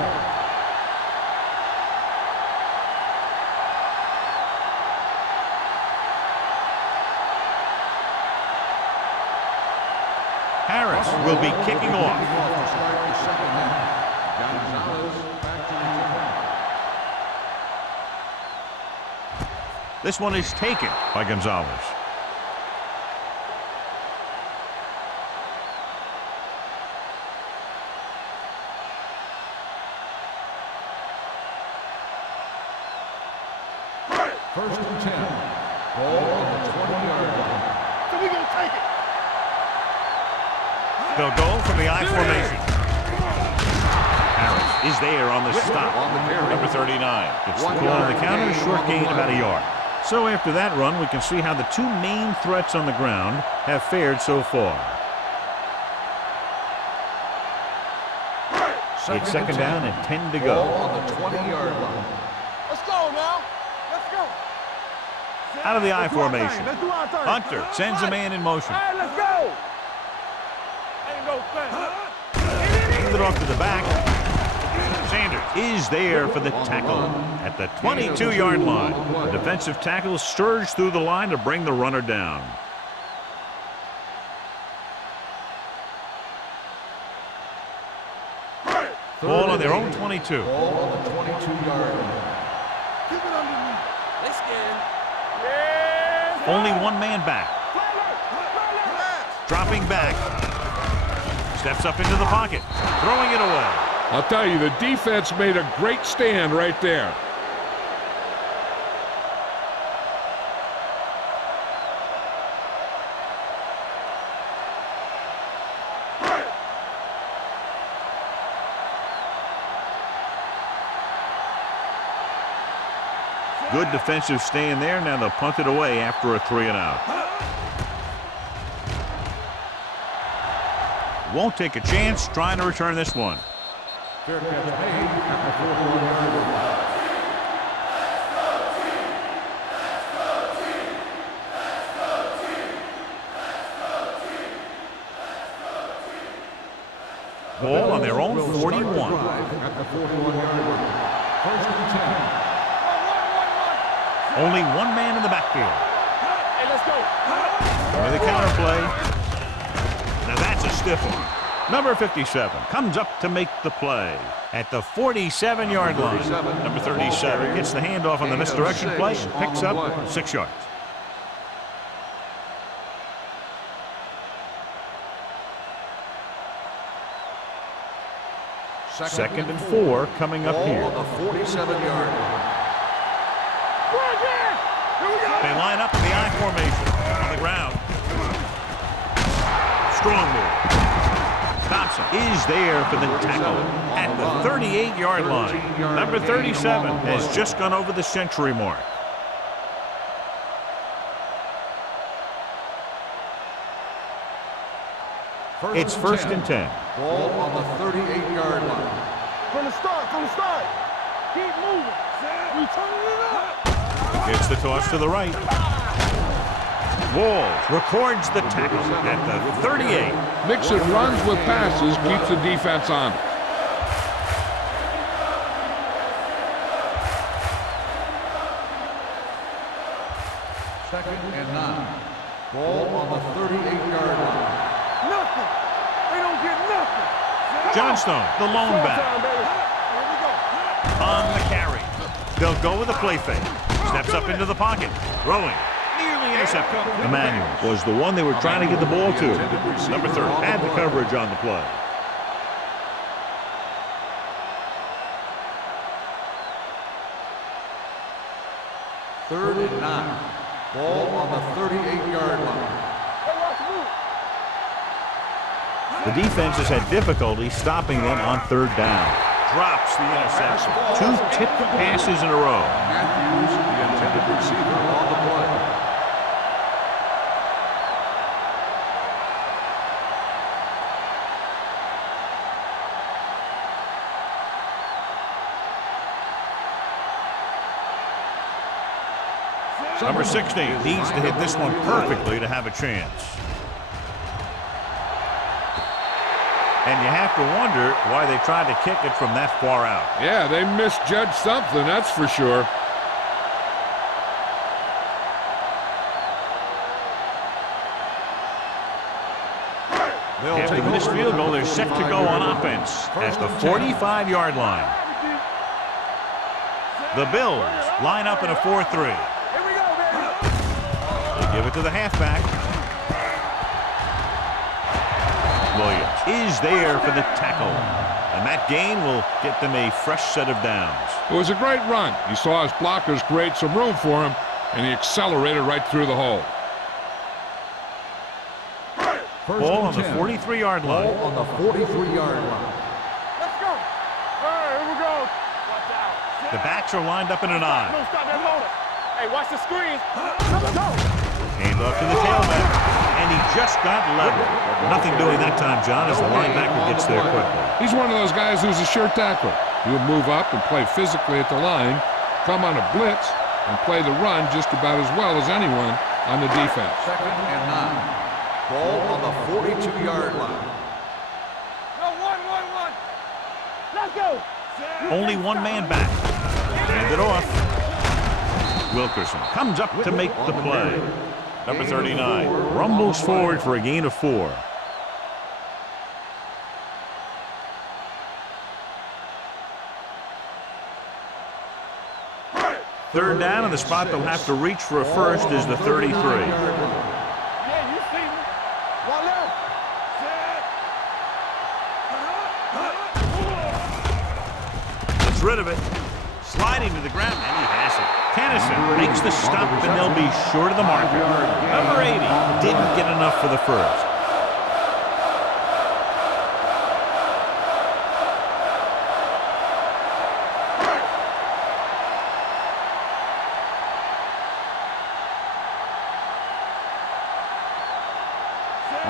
Harris will be kicking off. To start the second half. Gonzalez back to return. This one is taken by Gonzalez. First and 10. Ball on the 20-yard line. So we're going to take it. They'll go from the I formation. Harris is there on the stop. Number 39 gets the call on the counter, short gain about a yard. So after that run, we can see how the two main threats on the ground have fared so far. It's second down and 10 to go. Ball on the 20-yard line. Let's go now. Let's go. Out of the I Let's do our thing. formation. Let's do our thing. Hunter sends a man in motion. Hey, let's go. Ain't no thing. Hands it off to the back. Sanders is there for the tackle at the 22-yard line. The defensive tackle surged through the line to bring the runner down. Ball on their own 22. Ball on the 22-yard line. Keep it underneath. Let's get Only one man back. Dropping back. Steps up into the pocket. Throwing it away. I'll tell you, the defense made a great stand right there. Good defensive stand there. Now they'll punt it away after a 3-and-out. Won't take a chance trying to return this one. Fair catch made at the 41-yard line. Ball on their own 41. At the 41-yard line. First and 10. Only one man in the backfield. Hey, let's go. With the counter play. Now that's a stiff one. Number 57 comes up to make the play at the 47-yard line. Number 37 gets the handoff on the misdirection play and picks up 6 yards. Second and 4 coming up here. On the 47-yard line. They line up in the I formation on the ground. Strong move. Thompson is there for the tackle at the 38-yard line. Number 37 has just gone over the century mark. It's first and 10. Ball on the 38-yard line. From the start. Keep moving. We turning it up. Gets the toss to the right. Walls records the tackle at the 38. Mixing runs with passes keeps the defense on. Second and 9. Ball on the 38-yard line. Nothing. They don't get nothing. Johnstone, the lone back. On the carry. They'll go with a play fake. Steps up into the pocket. Throwing. Nearly intercepted. Emmanuel was the one they were trying to get the ball to. Number 30 had the coverage on the play. Third and 9. Ball on the 38-yard line. The defense has had difficulty stopping them on third down. Drops the interception. 2 tipped passes in a row. Matthews, the intended receiver, on the play. Number 16 needs to hit this one perfectly to have a chance. And you have to wonder why they tried to kick it from that far out. Yeah, they misjudged something, that's for sure. After this field goal, they're set to go on offense at the 45-yard line. The Bills line up in a 4-3. They give it to the halfback. Williams is there for the tackle. And that gain will get them a fresh set of downs. It was a great run. He saw his blockers create some room for him, and he accelerated right through the hole. Ball on the 43-yard line. Ball on the 43-yard line. Let's go. All right, here we go. Watch out. The backs are lined up in an I. No, stop that motor. Hey, watch the screen. Let's go. Hand off to the tailback, and he just got level. Nothing doing that time, John, as the linebacker gets there quickly. He's one of those guys who's a sure tackler. He'll move up and play physically at the line, come on a blitz, and play the run just about as well as anyone on the defense. Second and 9. Ball on the 42-yard line. No, one. Let's go. Only one man back. Hand it off. Wilkerson comes up to make the play. Number 39 rumbles forward for a gain of 4. Third down, and the spot they'll have to reach for a first is the 33. Yeah, you see me. One left. Gets rid of it. Sliding to the ground, and he has it. Tennyson makes the stop, and they'll be short of the marker. Number 80 didn't get enough for the first.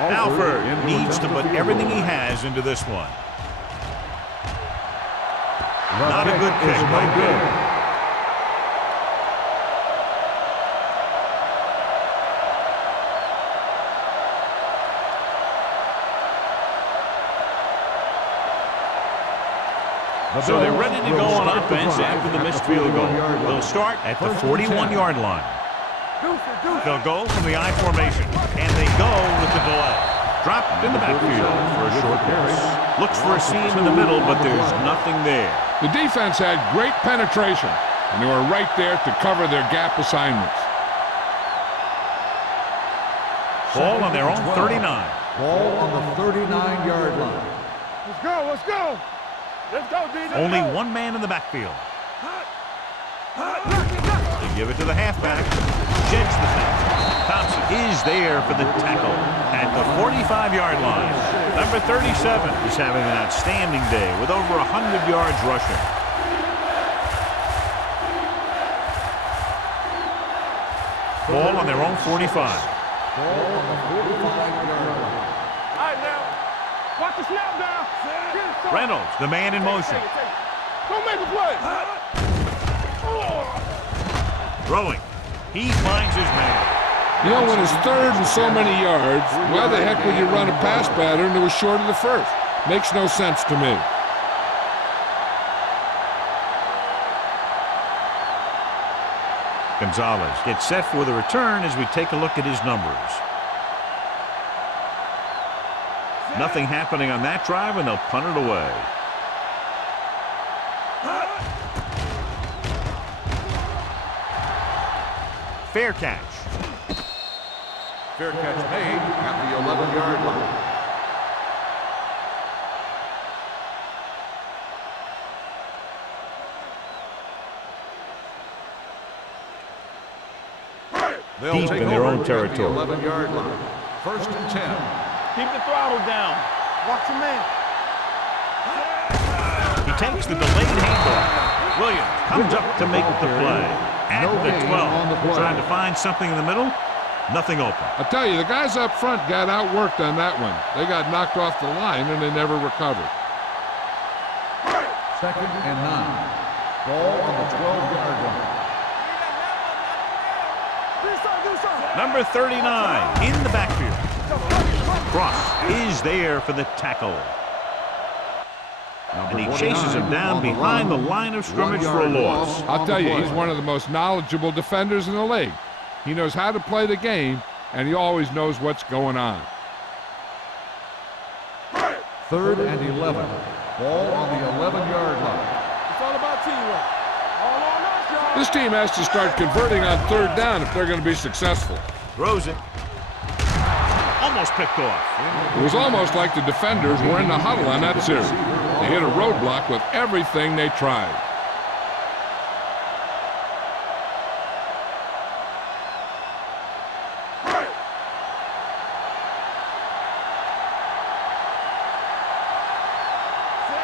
Alford needs to put everything he has into this one. Not a good kick. No good. So they're ready to go on offense after the missed field goal. They'll start at the 41-yard line. They'll go from the I formation, and they go with the delay. Dropped in the backfield for a short pass. Looks for a seam in the middle, but there's nothing there. The defense had great penetration, and they were right there to cover their gap assignments. Ball on their own 39. Ball on the 39-yard line. Let's go, let's go. Let's go, DJ. Only one man in the backfield. They give it to the halfback. Jets the tackle. Thompson is there for the tackle at the 45-yard line. Number 37 is having an outstanding day with over 100 yards rushing. Ball on their own 45. Ball on the 45-yard line. All right, now. Watch the snap down. Reynolds, the man in motion. Don't make a play. Throwing. He finds his man. You know, when it's third and so many yards, why the heck would you run a pass pattern that was short of the first? Makes no sense to me. Gonzalez gets set for the return as we take a look at his numbers. Nothing happening on that drive, and they'll punt it away. Fair catch. Fair catch made at the 11-yard line. Deep in their own territory. 11-yard line. First and 10. Keep the throttle down. Watch your man. He takes the delayed handoff. Williams comes up to make the play. At the 12, trying to find something in the middle. Nothing open. I tell you, the guys up front got outworked on that one. They got knocked off the line, and they never recovered. Second and 9. Ball on the 12-yard line. Number 39 in the backfield. Cross is there for the tackle. And he chases him down behind the line of scrimmage for a loss. I'll tell you, he's one of the most knowledgeable defenders in the league. He knows how to play the game, and he always knows what's going on. Third and 11. Ball on the 11-yard line. It's all about teamwork. All on us, y'all. This team has to start converting on third down if they're going to be successful. Throws it. Almost picked off. It was almost like the defenders were in the huddle on that series. They hit a roadblock with everything they tried.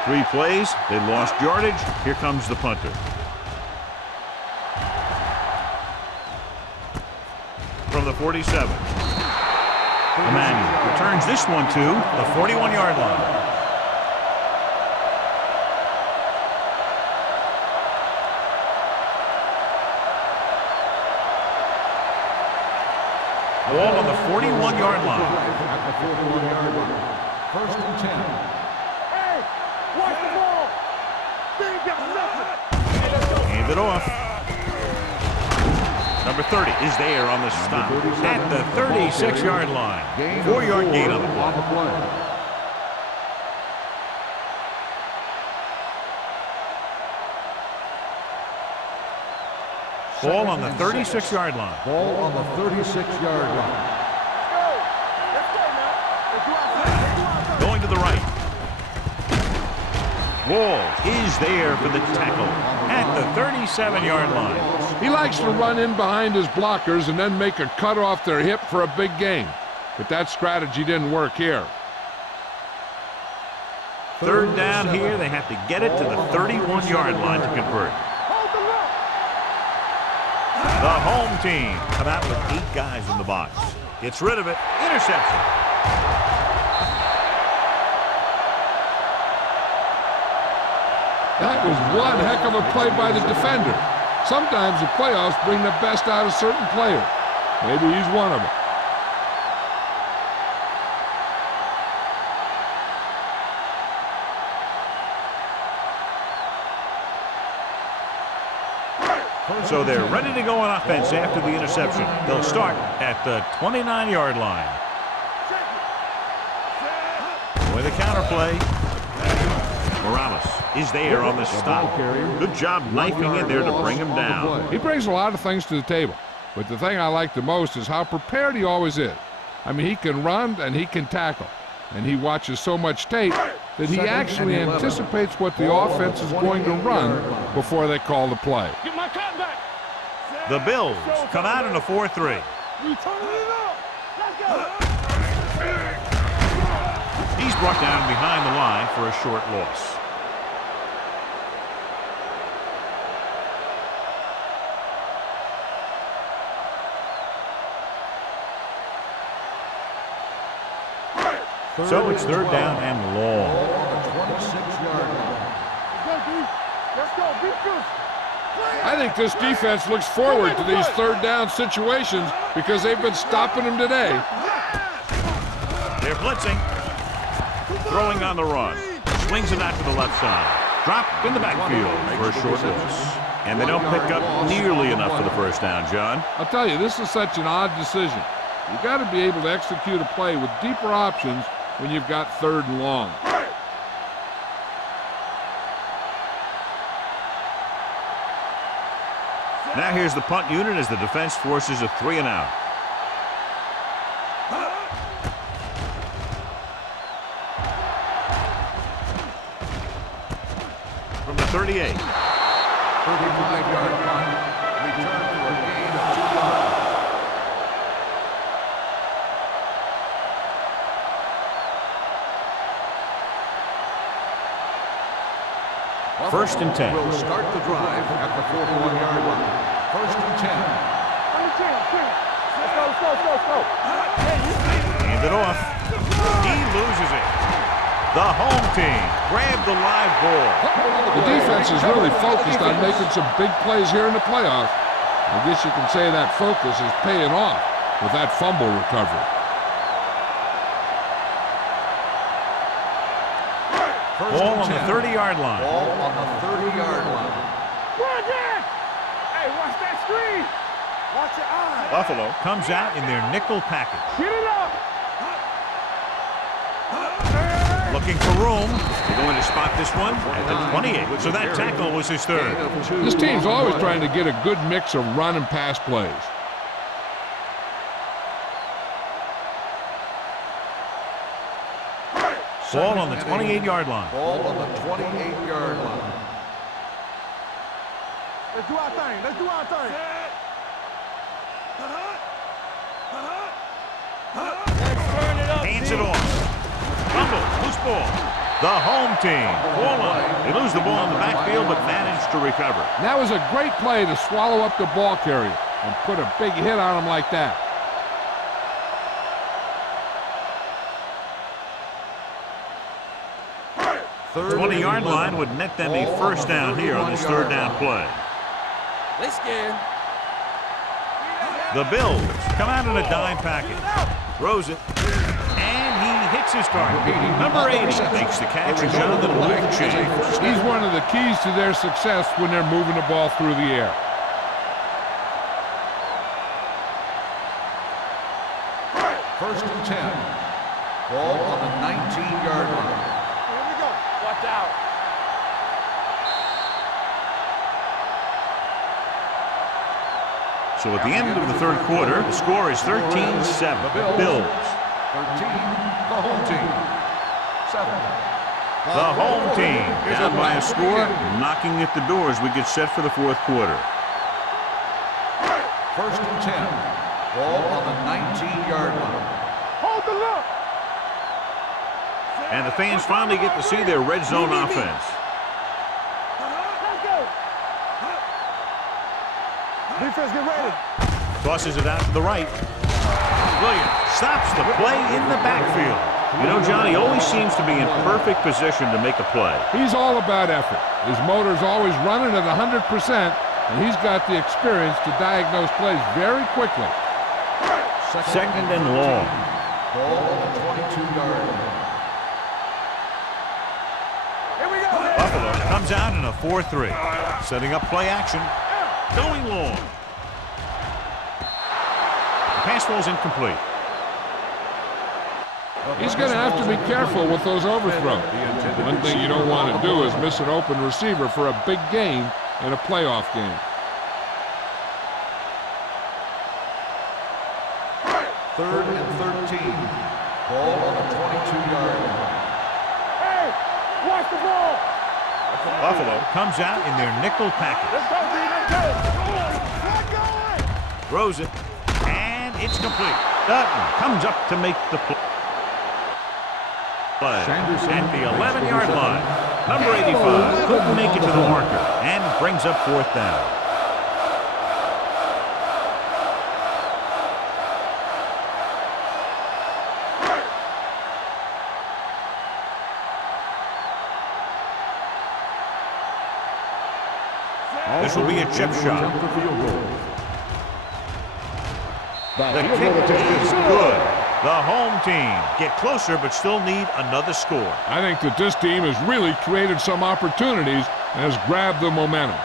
Three plays, they lost yardage. Here comes the punter. From the 47. Emmanuel returns this one to the 41-yard line. Ball on the 41-yard line. At the 41-yard line. First and 10. Hey, watch the ball. Big got nothing. Hand it off. Number 30 is there on the stop at the 36-yard line. 4-yard gain on the play. Ball on the 36-yard line. Ball on the 36-yard line. Going to the right. Wall is there for the tackle at the 37-yard line. He likes to run in behind his blockers and then make a cut off their hip for a big gain. But that strategy didn't work here. Third down here. They have to get it to the 31-yard line to convert. The home team come out with 8 guys in the box. Gets rid of it. Interception. That was one heck of a play by the defender. Sometimes the playoffs bring the best out of certain players. Maybe he's one of them. So they're ready to go on offense after the interception. They'll start at the 29-yard line. With a counterplay. Morales is there on the stop. Good job knifing in there to bring him down. He brings a lot of things to the table, but the thing I like the most is how prepared he always is. I mean, he can run and he can tackle, and he watches so much tape that he actually anticipates what the offense is going to run before they call the play. Get my cut back. The Bills come out in a 4-3. We turning it up. Let's go. He's brought down behind the line for a short loss. So it's third down and long. Let's go, defense. I think this defense looks forward to these third down situations because they've been stopping them today. They're blitzing. Throwing on the run. Swings it out to the left side. Dropped in the backfield for a short loss. And they don't pick up nearly enough for the first down, John. I'll tell you, this is such an odd decision. You've got to be able to execute a play with deeper options when you've got third and long. Now here's the punt unit as the defense forces a 3-and-out. From the 38. 35-yard punt. Return for a gain of 2 yards. First and 10. Will start the drive at the 41-yard line. First and 10. Let's go. Hand it off. He loses it. The home team grabbed the live ball. The defense is really focused on making some big plays here in the playoffs. I guess you can say that focus is paying off with that fumble recovery. Ball on the 30-yard line. Ball on the 30-yard line. Run that! Hey, watch that screen. Watch your eyes. Buffalo comes out in their nickel package. Get it up. Looking for room. They're going to spot this one at the 28. So that tackle was his third. This team's always trying to get a good mix of run and pass plays. Ball on the 28-yard line. Ball on the 28-yard line. Let's do our thing. Hands it off. Fumble. Loose ball. The home team. Ball on. They lose the ball in the backfield but manage to recover. And that was a great play to swallow up the ball carrier and put a big hit on him like that. The 20-yard line would net them a first down here on this third down play. They scared. The Bills come out in a dime package. Throws it. And he hits his target. Number 80 makes the catch and Jonathan move the chain. He's one of the keys to their success when they're moving the ball through the air. First and 10. Ball on the 19-yard line. Here we go. Watch out. So at the end of the third quarter, the score is 13-7. Bills. 13, the home team. 7. The home team down by a score, knocking at the door as we get set for the fourth quarter. First and 10. Ball on the 19-yard line. Hold the look. And the fans finally get to see their red zone offense. Let's go. Defense, get ready. Tosses it out to the right. Williams stops the play in the backfield. You know, John, he always seems to be in perfect position to make a play. He's all about effort. His motor's always running at 100%, and he's got the experience to diagnose plays very quickly. Second and long. Ball on the 22-yard line. Here we go. Buffalo comes out in a 4-3. Setting up play action. Going long. The pass falls incomplete. He's going to have to be careful with those overthrows. One thing you don't want to do is miss an open receiver for a big gain in a playoff game. Third and 13. Ball on the 22-yard line. Hey, watch the ball. Buffalo comes out in their nickel package. Let's go, D. Let's go. Let's go. Throws it, and it's complete. Dutton comes up to make the play. At the 11-yard line, number 85 couldn't make it to the marker and brings up fourth down. This will be a chip shot. The kick is good. The home team get closer but still need another score. I think that this team has really created some opportunities and has grabbed the momentum.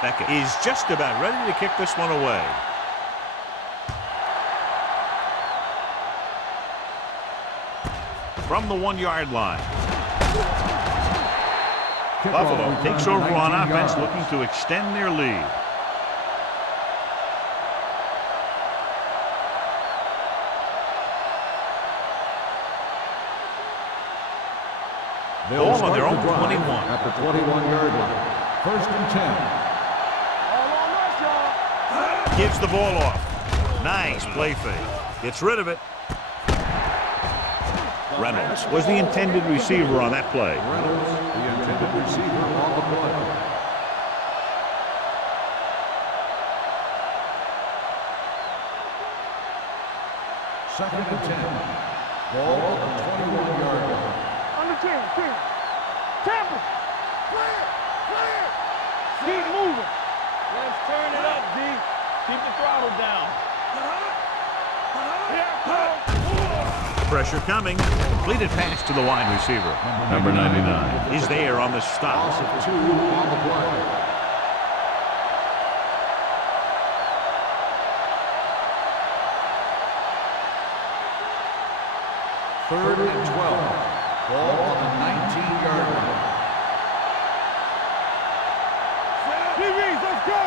Beckett is just about ready to kick this one away. From the 1-yard line. Buffalo takes over on offense, looking to extend their lead. Ball on their own 21. At the 21-yard line. First and 10. All on us, y'all. Gives the ball off. Nice play fake. Gets rid of it. Reynolds was the intended receiver on that play. Reynolds, the intended receiver on the play. Second and 10. Ball on the 21-yard line. Under 10. Tampa. Clear. Keep moving. Let's turn it up, D. Keep the throttle down. Pressure coming. Completed pass to the wide receiver. Number 99 is there on the stop. Loss of 2 on the play. Third and 12. Ball on the 19-yard line. TVs, let's go.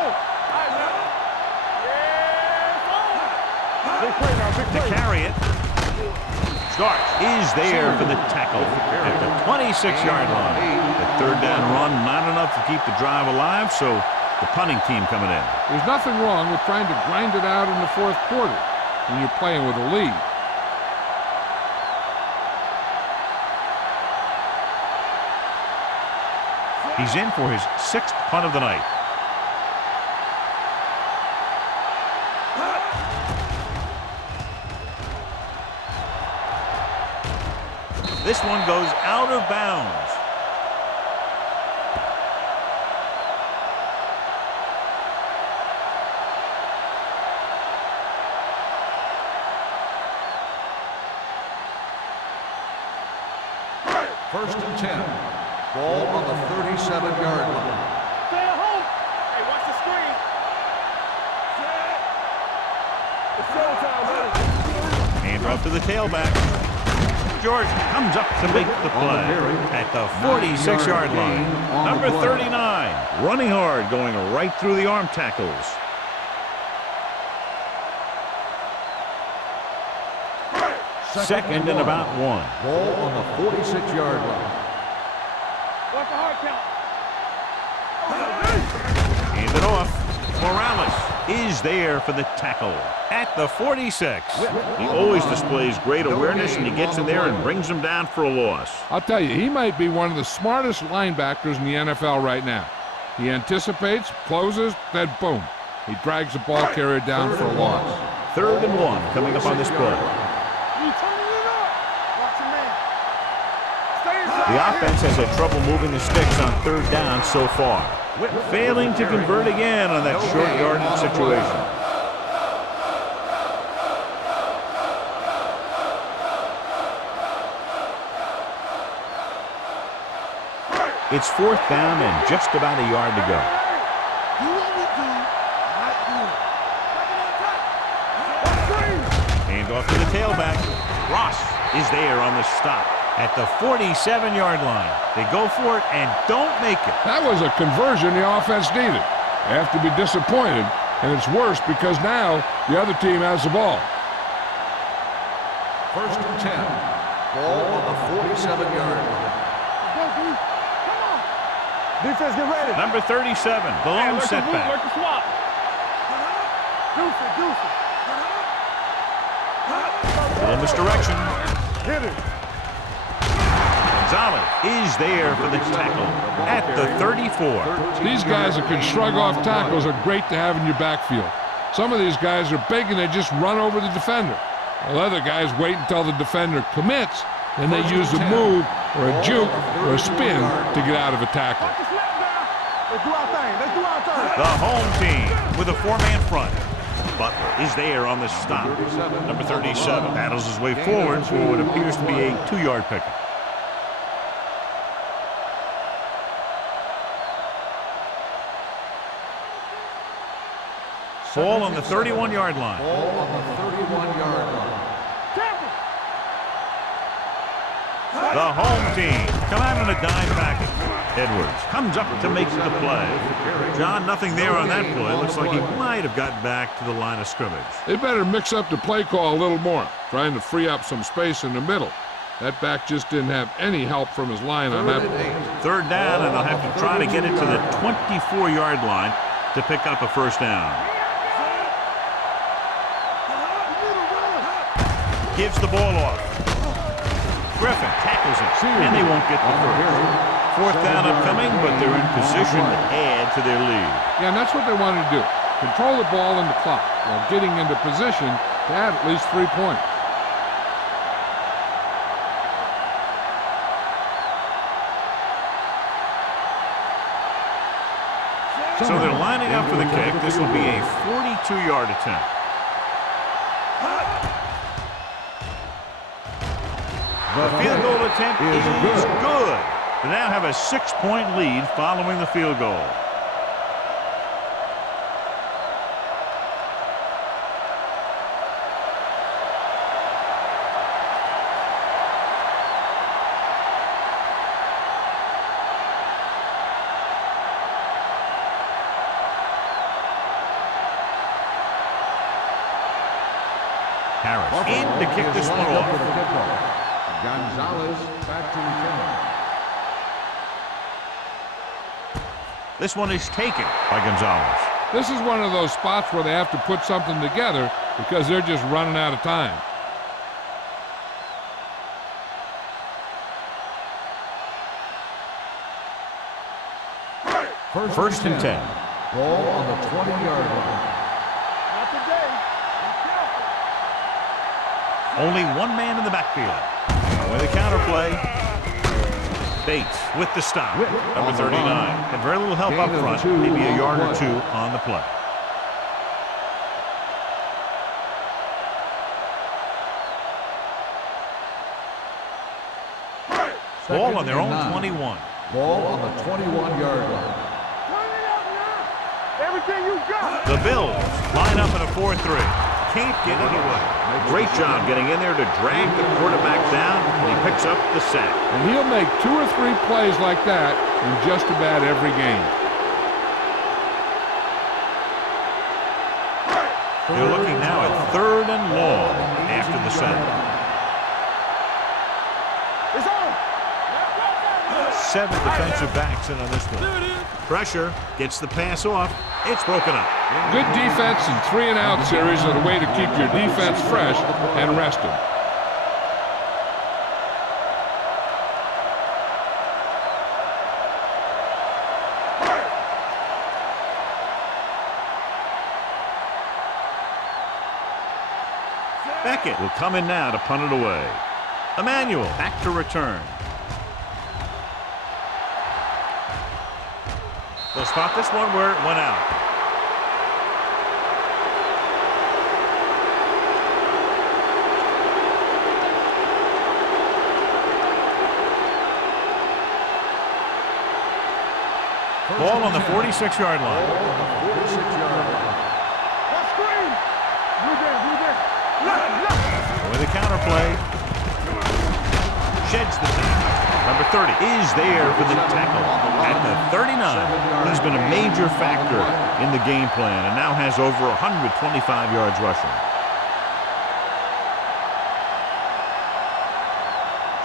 Big play now, big To play. carry it. Starks is there for the tackle at the 26-yard line. The third down run, not enough to keep the drive alive, so the punting team coming in. There's nothing wrong with trying to grind it out in the fourth quarter when you're playing with a lead. He's in for his 6th punt of the night. This one goes out of bounds. First and 10. Ball on the 37-yard line. Stay at home. Hey, watch the screen. It's showtime, buddy. And off to the tailback. George comes up to make the play at the 46-yard line. Number 39, running hard, going right through the arm tackles. Second and about 1. Ball on the 46-yard line. Watch the hard count. Hand it off. Morales is there for the tackle at the 46. He always displays great awareness, and he gets in there and brings them down for a loss. I'll tell you, he might be one of the smartest linebackers in the NFL right now. He anticipates, closes, then boom. He drags the ball carrier down for a loss. 3rd and 1 coming up on this play. You turning it up. Watch your man. Stay inside. The offense has had trouble moving the sticks on 3rd down so far, failing to convert again on that short yardage situation. It's 4th down and just about a yard to go. Do what we do, not do it. Hand off to the tailback. Ross is there on the stop at the 47-yard line. They go for it and don't make it. That was a conversion the offense needed. They have to be disappointed, and it's worse because now the other team has the ball. First and 10. Ball on the 47-yard line. Go, D. Come on. Defense, get ready. Number 37, the lone setback. Work the swap. Deuce it, deuce it. In this direction. Hit it. Gonzalez is there for the tackle at the 34. These guys that can shrug off tackles are great to have in your backfield. Some of these guys are big and they just run over the defender. While other guys wait until the defender commits, then they use a move or a juke or a spin to get out of a tackle. Watch the snap down. Let's do our thing. Let's do our thing. The home team with a 4-man front. Butler is there on the stop. Number 37 battles his way forward for what appears to be a 2-yard pickup. Ball on the 31-yard line. Ball on the 31-yard line. The home team come out on a dime package. Edwards comes up to make the play. John, nothing there on that play. Looks like he might have gotten back to the line of scrimmage. They better mix up the play call a little more, trying to free up some space in the middle. That back just didn't have any help from his line on that play. 3rd down, and they'll have to try to get it to the 24-yard line to pick up a 1st down. Gives the ball off. Griffin tackles him, and they won't get the first. 4th down upcoming, but they're in position to add to their lead. Yeah, and that's what they want to do. Control the ball and the clock while getting into position to add at least 3 points. So they're lining up for the kick. This will be a 42-yard attempt. The field goal attempt is good. They now have a 6-point lead following the field goal. Harris in to kick this one off. Gonzalez back to return. This one is taken by Gonzalez. This is one of those spots where they have to put something together because they're just running out of time. First and 10. Ball on the 20-yard line. Not today. Be careful. Only one man in the backfield. With a counter play. Bates with the stop. Number 39. Had very little help up front. Maybe a yard or two on the play. Ball on their own 21. Ball on the 21-yard line. Everything you got. The Bills line up in a 4-3. Can't get it away. Great job getting in there to drag the quarterback down, and he picks up the sack. And he'll make 2 or 3 plays like that in just about every game. They're looking now at 3rd and long after the sack. 7 defensive backs in on this one. Pressure gets the pass off. It's broken up. Good defense and 3-and-out series are the way to keep your defense fresh and rested. Beckett will come in now to punt it away. Emmanuel back to return. They'll spot this one where it went out. Ball on the 46-yard line. With a counter play. Sheds the tackle. Number 30 is there for the tackle at the 39. He's been a major factor in the game plan and now has over 125 yards rushing.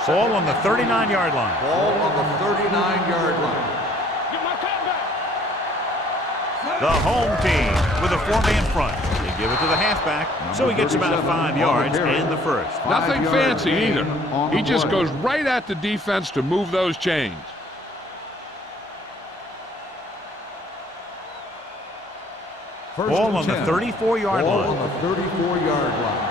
Ball on the 39-yard line. Ball on the 39-yard line. The home team with a 4-man front. They give it to the halfback, so he gets about 5 yards and the first. Nothing fancy either. He just goes right at the defense to move those chains. Ball on the 34-yard line. Ball on the 34-yard line.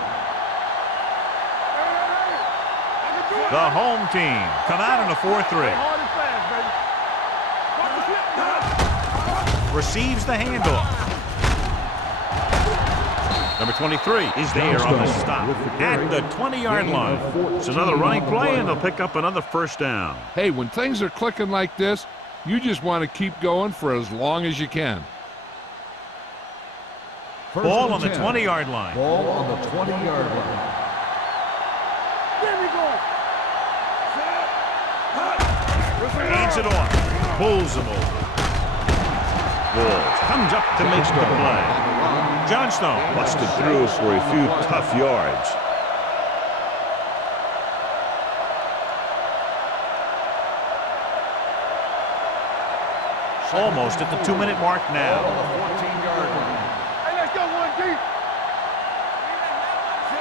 The home team come out in a 4-3. Receives the handoff. Number 23 is there on the stop at the 20-yard line. It's another running play, and they'll pick up another first down. Hey, when things are clicking like this, you just want to keep going for as long as you can. Ball on the 20-yard line. Ball on the 20-yard line. There we go. Hands it off. Pulls him over. Wolves comes up to make the play. Johnstone busted through for a few tough yards. Almost at the 2-minute mark now. Hey, let's go, 1D.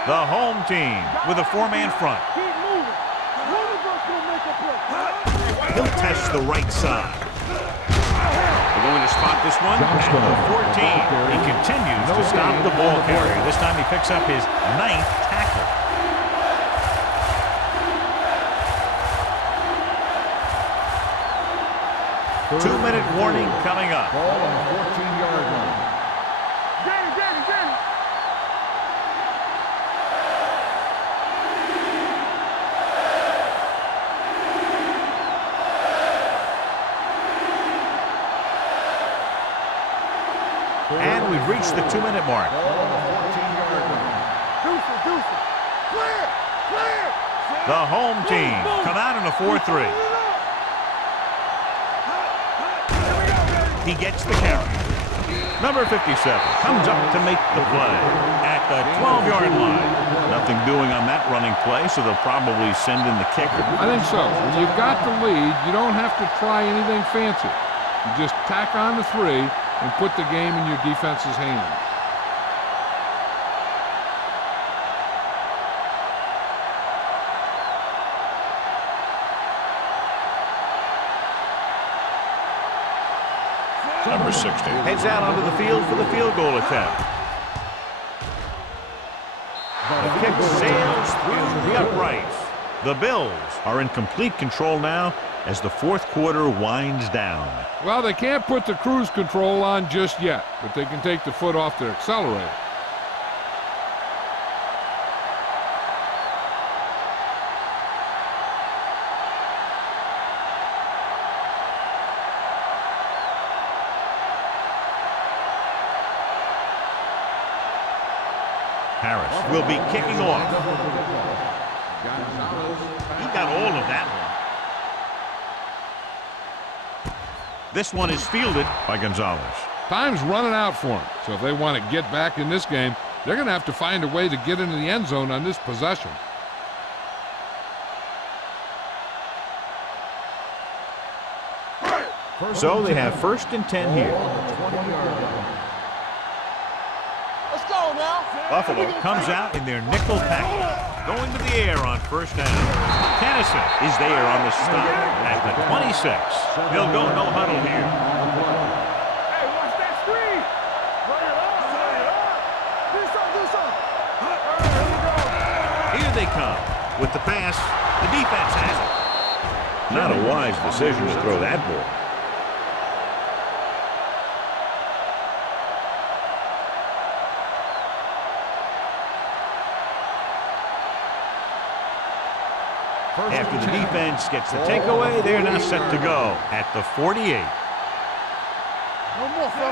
The home team with a 4-man front. Keep moving. One of us will make a play. He'll test the right side. They're going to spot this one at the 14. He continues to stop the ball carrier. This time he picks up his 9th tackle. Two-minute warning coming up. Ball on the 14-yard line. Danny. And we've reached the 2-minute mark. Ball on the 14-yard line. Deuce. Clear. The home team come out in a 4-3. He gets the carry. Number 57 comes up to make the play at the 12-yard line. Nothing doing on that running play, so they'll probably send in the kicker. I think so. When you've got the lead, you don't have to try anything fancy. You just tack on the 3 and put the game in your defense's hands. Number 60 heads out onto the field for the field goal attempt. The kick sails through the uprights. The Bills are in complete control now as the fourth quarter winds down. Well, they can't put the cruise control on just yet, but they can take the foot off their accelerator. Harris will be kicking off. He got all of that one. This one is fielded by Gonzalez. Time's running out for them, so if they want to get back in this game, they're going to have to find a way to get into the end zone on this possession. So they have 1st and 10 here. Let's go now. Buffalo comes out in their nickel package, going to the air on 1st down. Tennyson is there on the stop at the 26. They'll go no huddle here. Hey, watch that screen. Run it up. Do something. All right, here we go. Here they come with the pass. The defense has it. Not a wise decision to throw that ball. After the defense gets the takeaway, they're now set to go at the 48.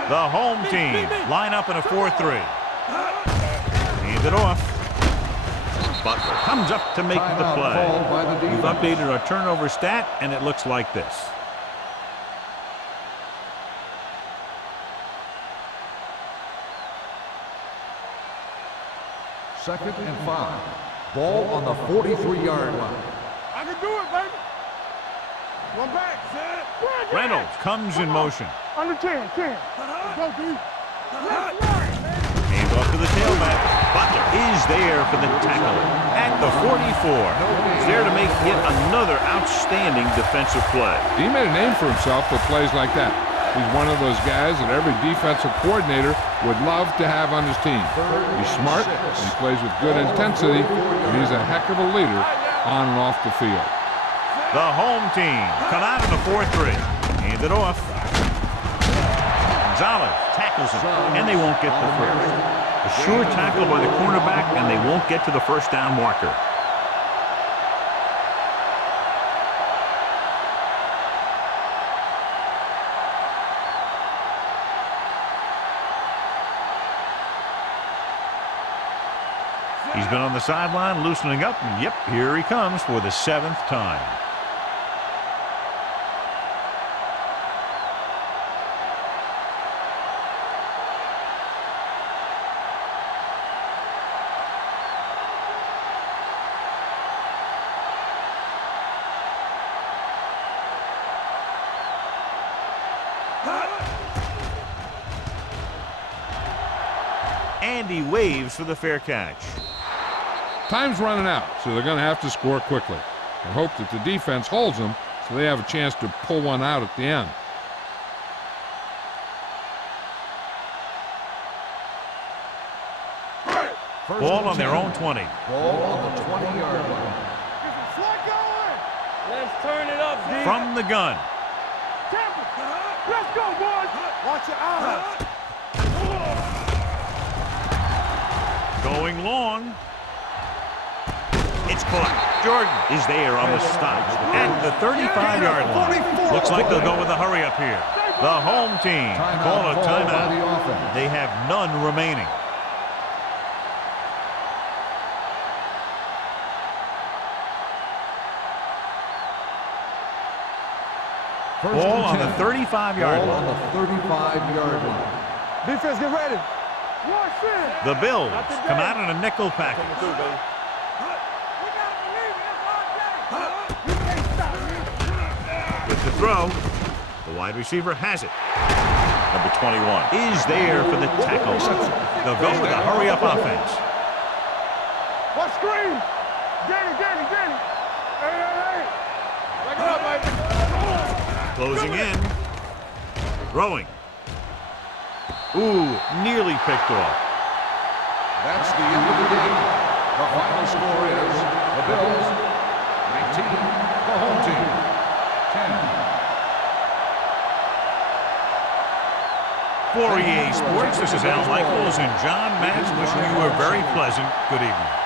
The home team line up in a 4-3. Hand it off. Butler comes up to make the play. We've updated our turnover stat, and it looks like this. Second and 5. Ball on the 43-yard line. I can do it, baby. One back, set. Reynolds comes in motion. Under 10. Let's go, D. Hands off to the tailback. Butler is there for the tackle at the 44. He's there to make yet another outstanding defensive play. He made a name for himself with plays like that. He's one of those guys that every defensive coordinator would love to have on his team. He's smart, he plays with good intensity, and he's a heck of a leader on and off the field. The home team come out in the 4-3. Hand it off. Gonzalez tackles him, and they won't get the first. A sure tackle by the cornerback, and they won't get to the 1st down marker. He's been on the sideline loosening up, and yep, here he comes for the 7th time. And he waves for the fair catch. Time's running out, so they're going to have to score quickly and hope that the defense holds them so they have a chance to pull one out at the end. Ball on their own 20. Ball on the 20-yard line. Let's turn it up, D. From the gun. Let's go, boys. Watch your eyes. Going long. It's caught. Jordan is there on the stop at the 35-yard line. Looks like they'll go with a hurry up here. The home team call a timeout. They have none remaining. Ball on the 35-yard line. Ball on the 35-yard line. Defense, get ready. The Bills come out in a nickel package. With the throw, the wide receiver has it. Number 21 is there for the tackle. They'll go with a hurry-up offense. What screen? Danny. Hey. Back it up, baby. Closing in. Throwing. Ooh, nearly picked off. That's the end of the game. The final score is the Bills 19, the home team. 10. For EA Sports, this is Al Michaels and John Madden wishing you a very pleasant good evening.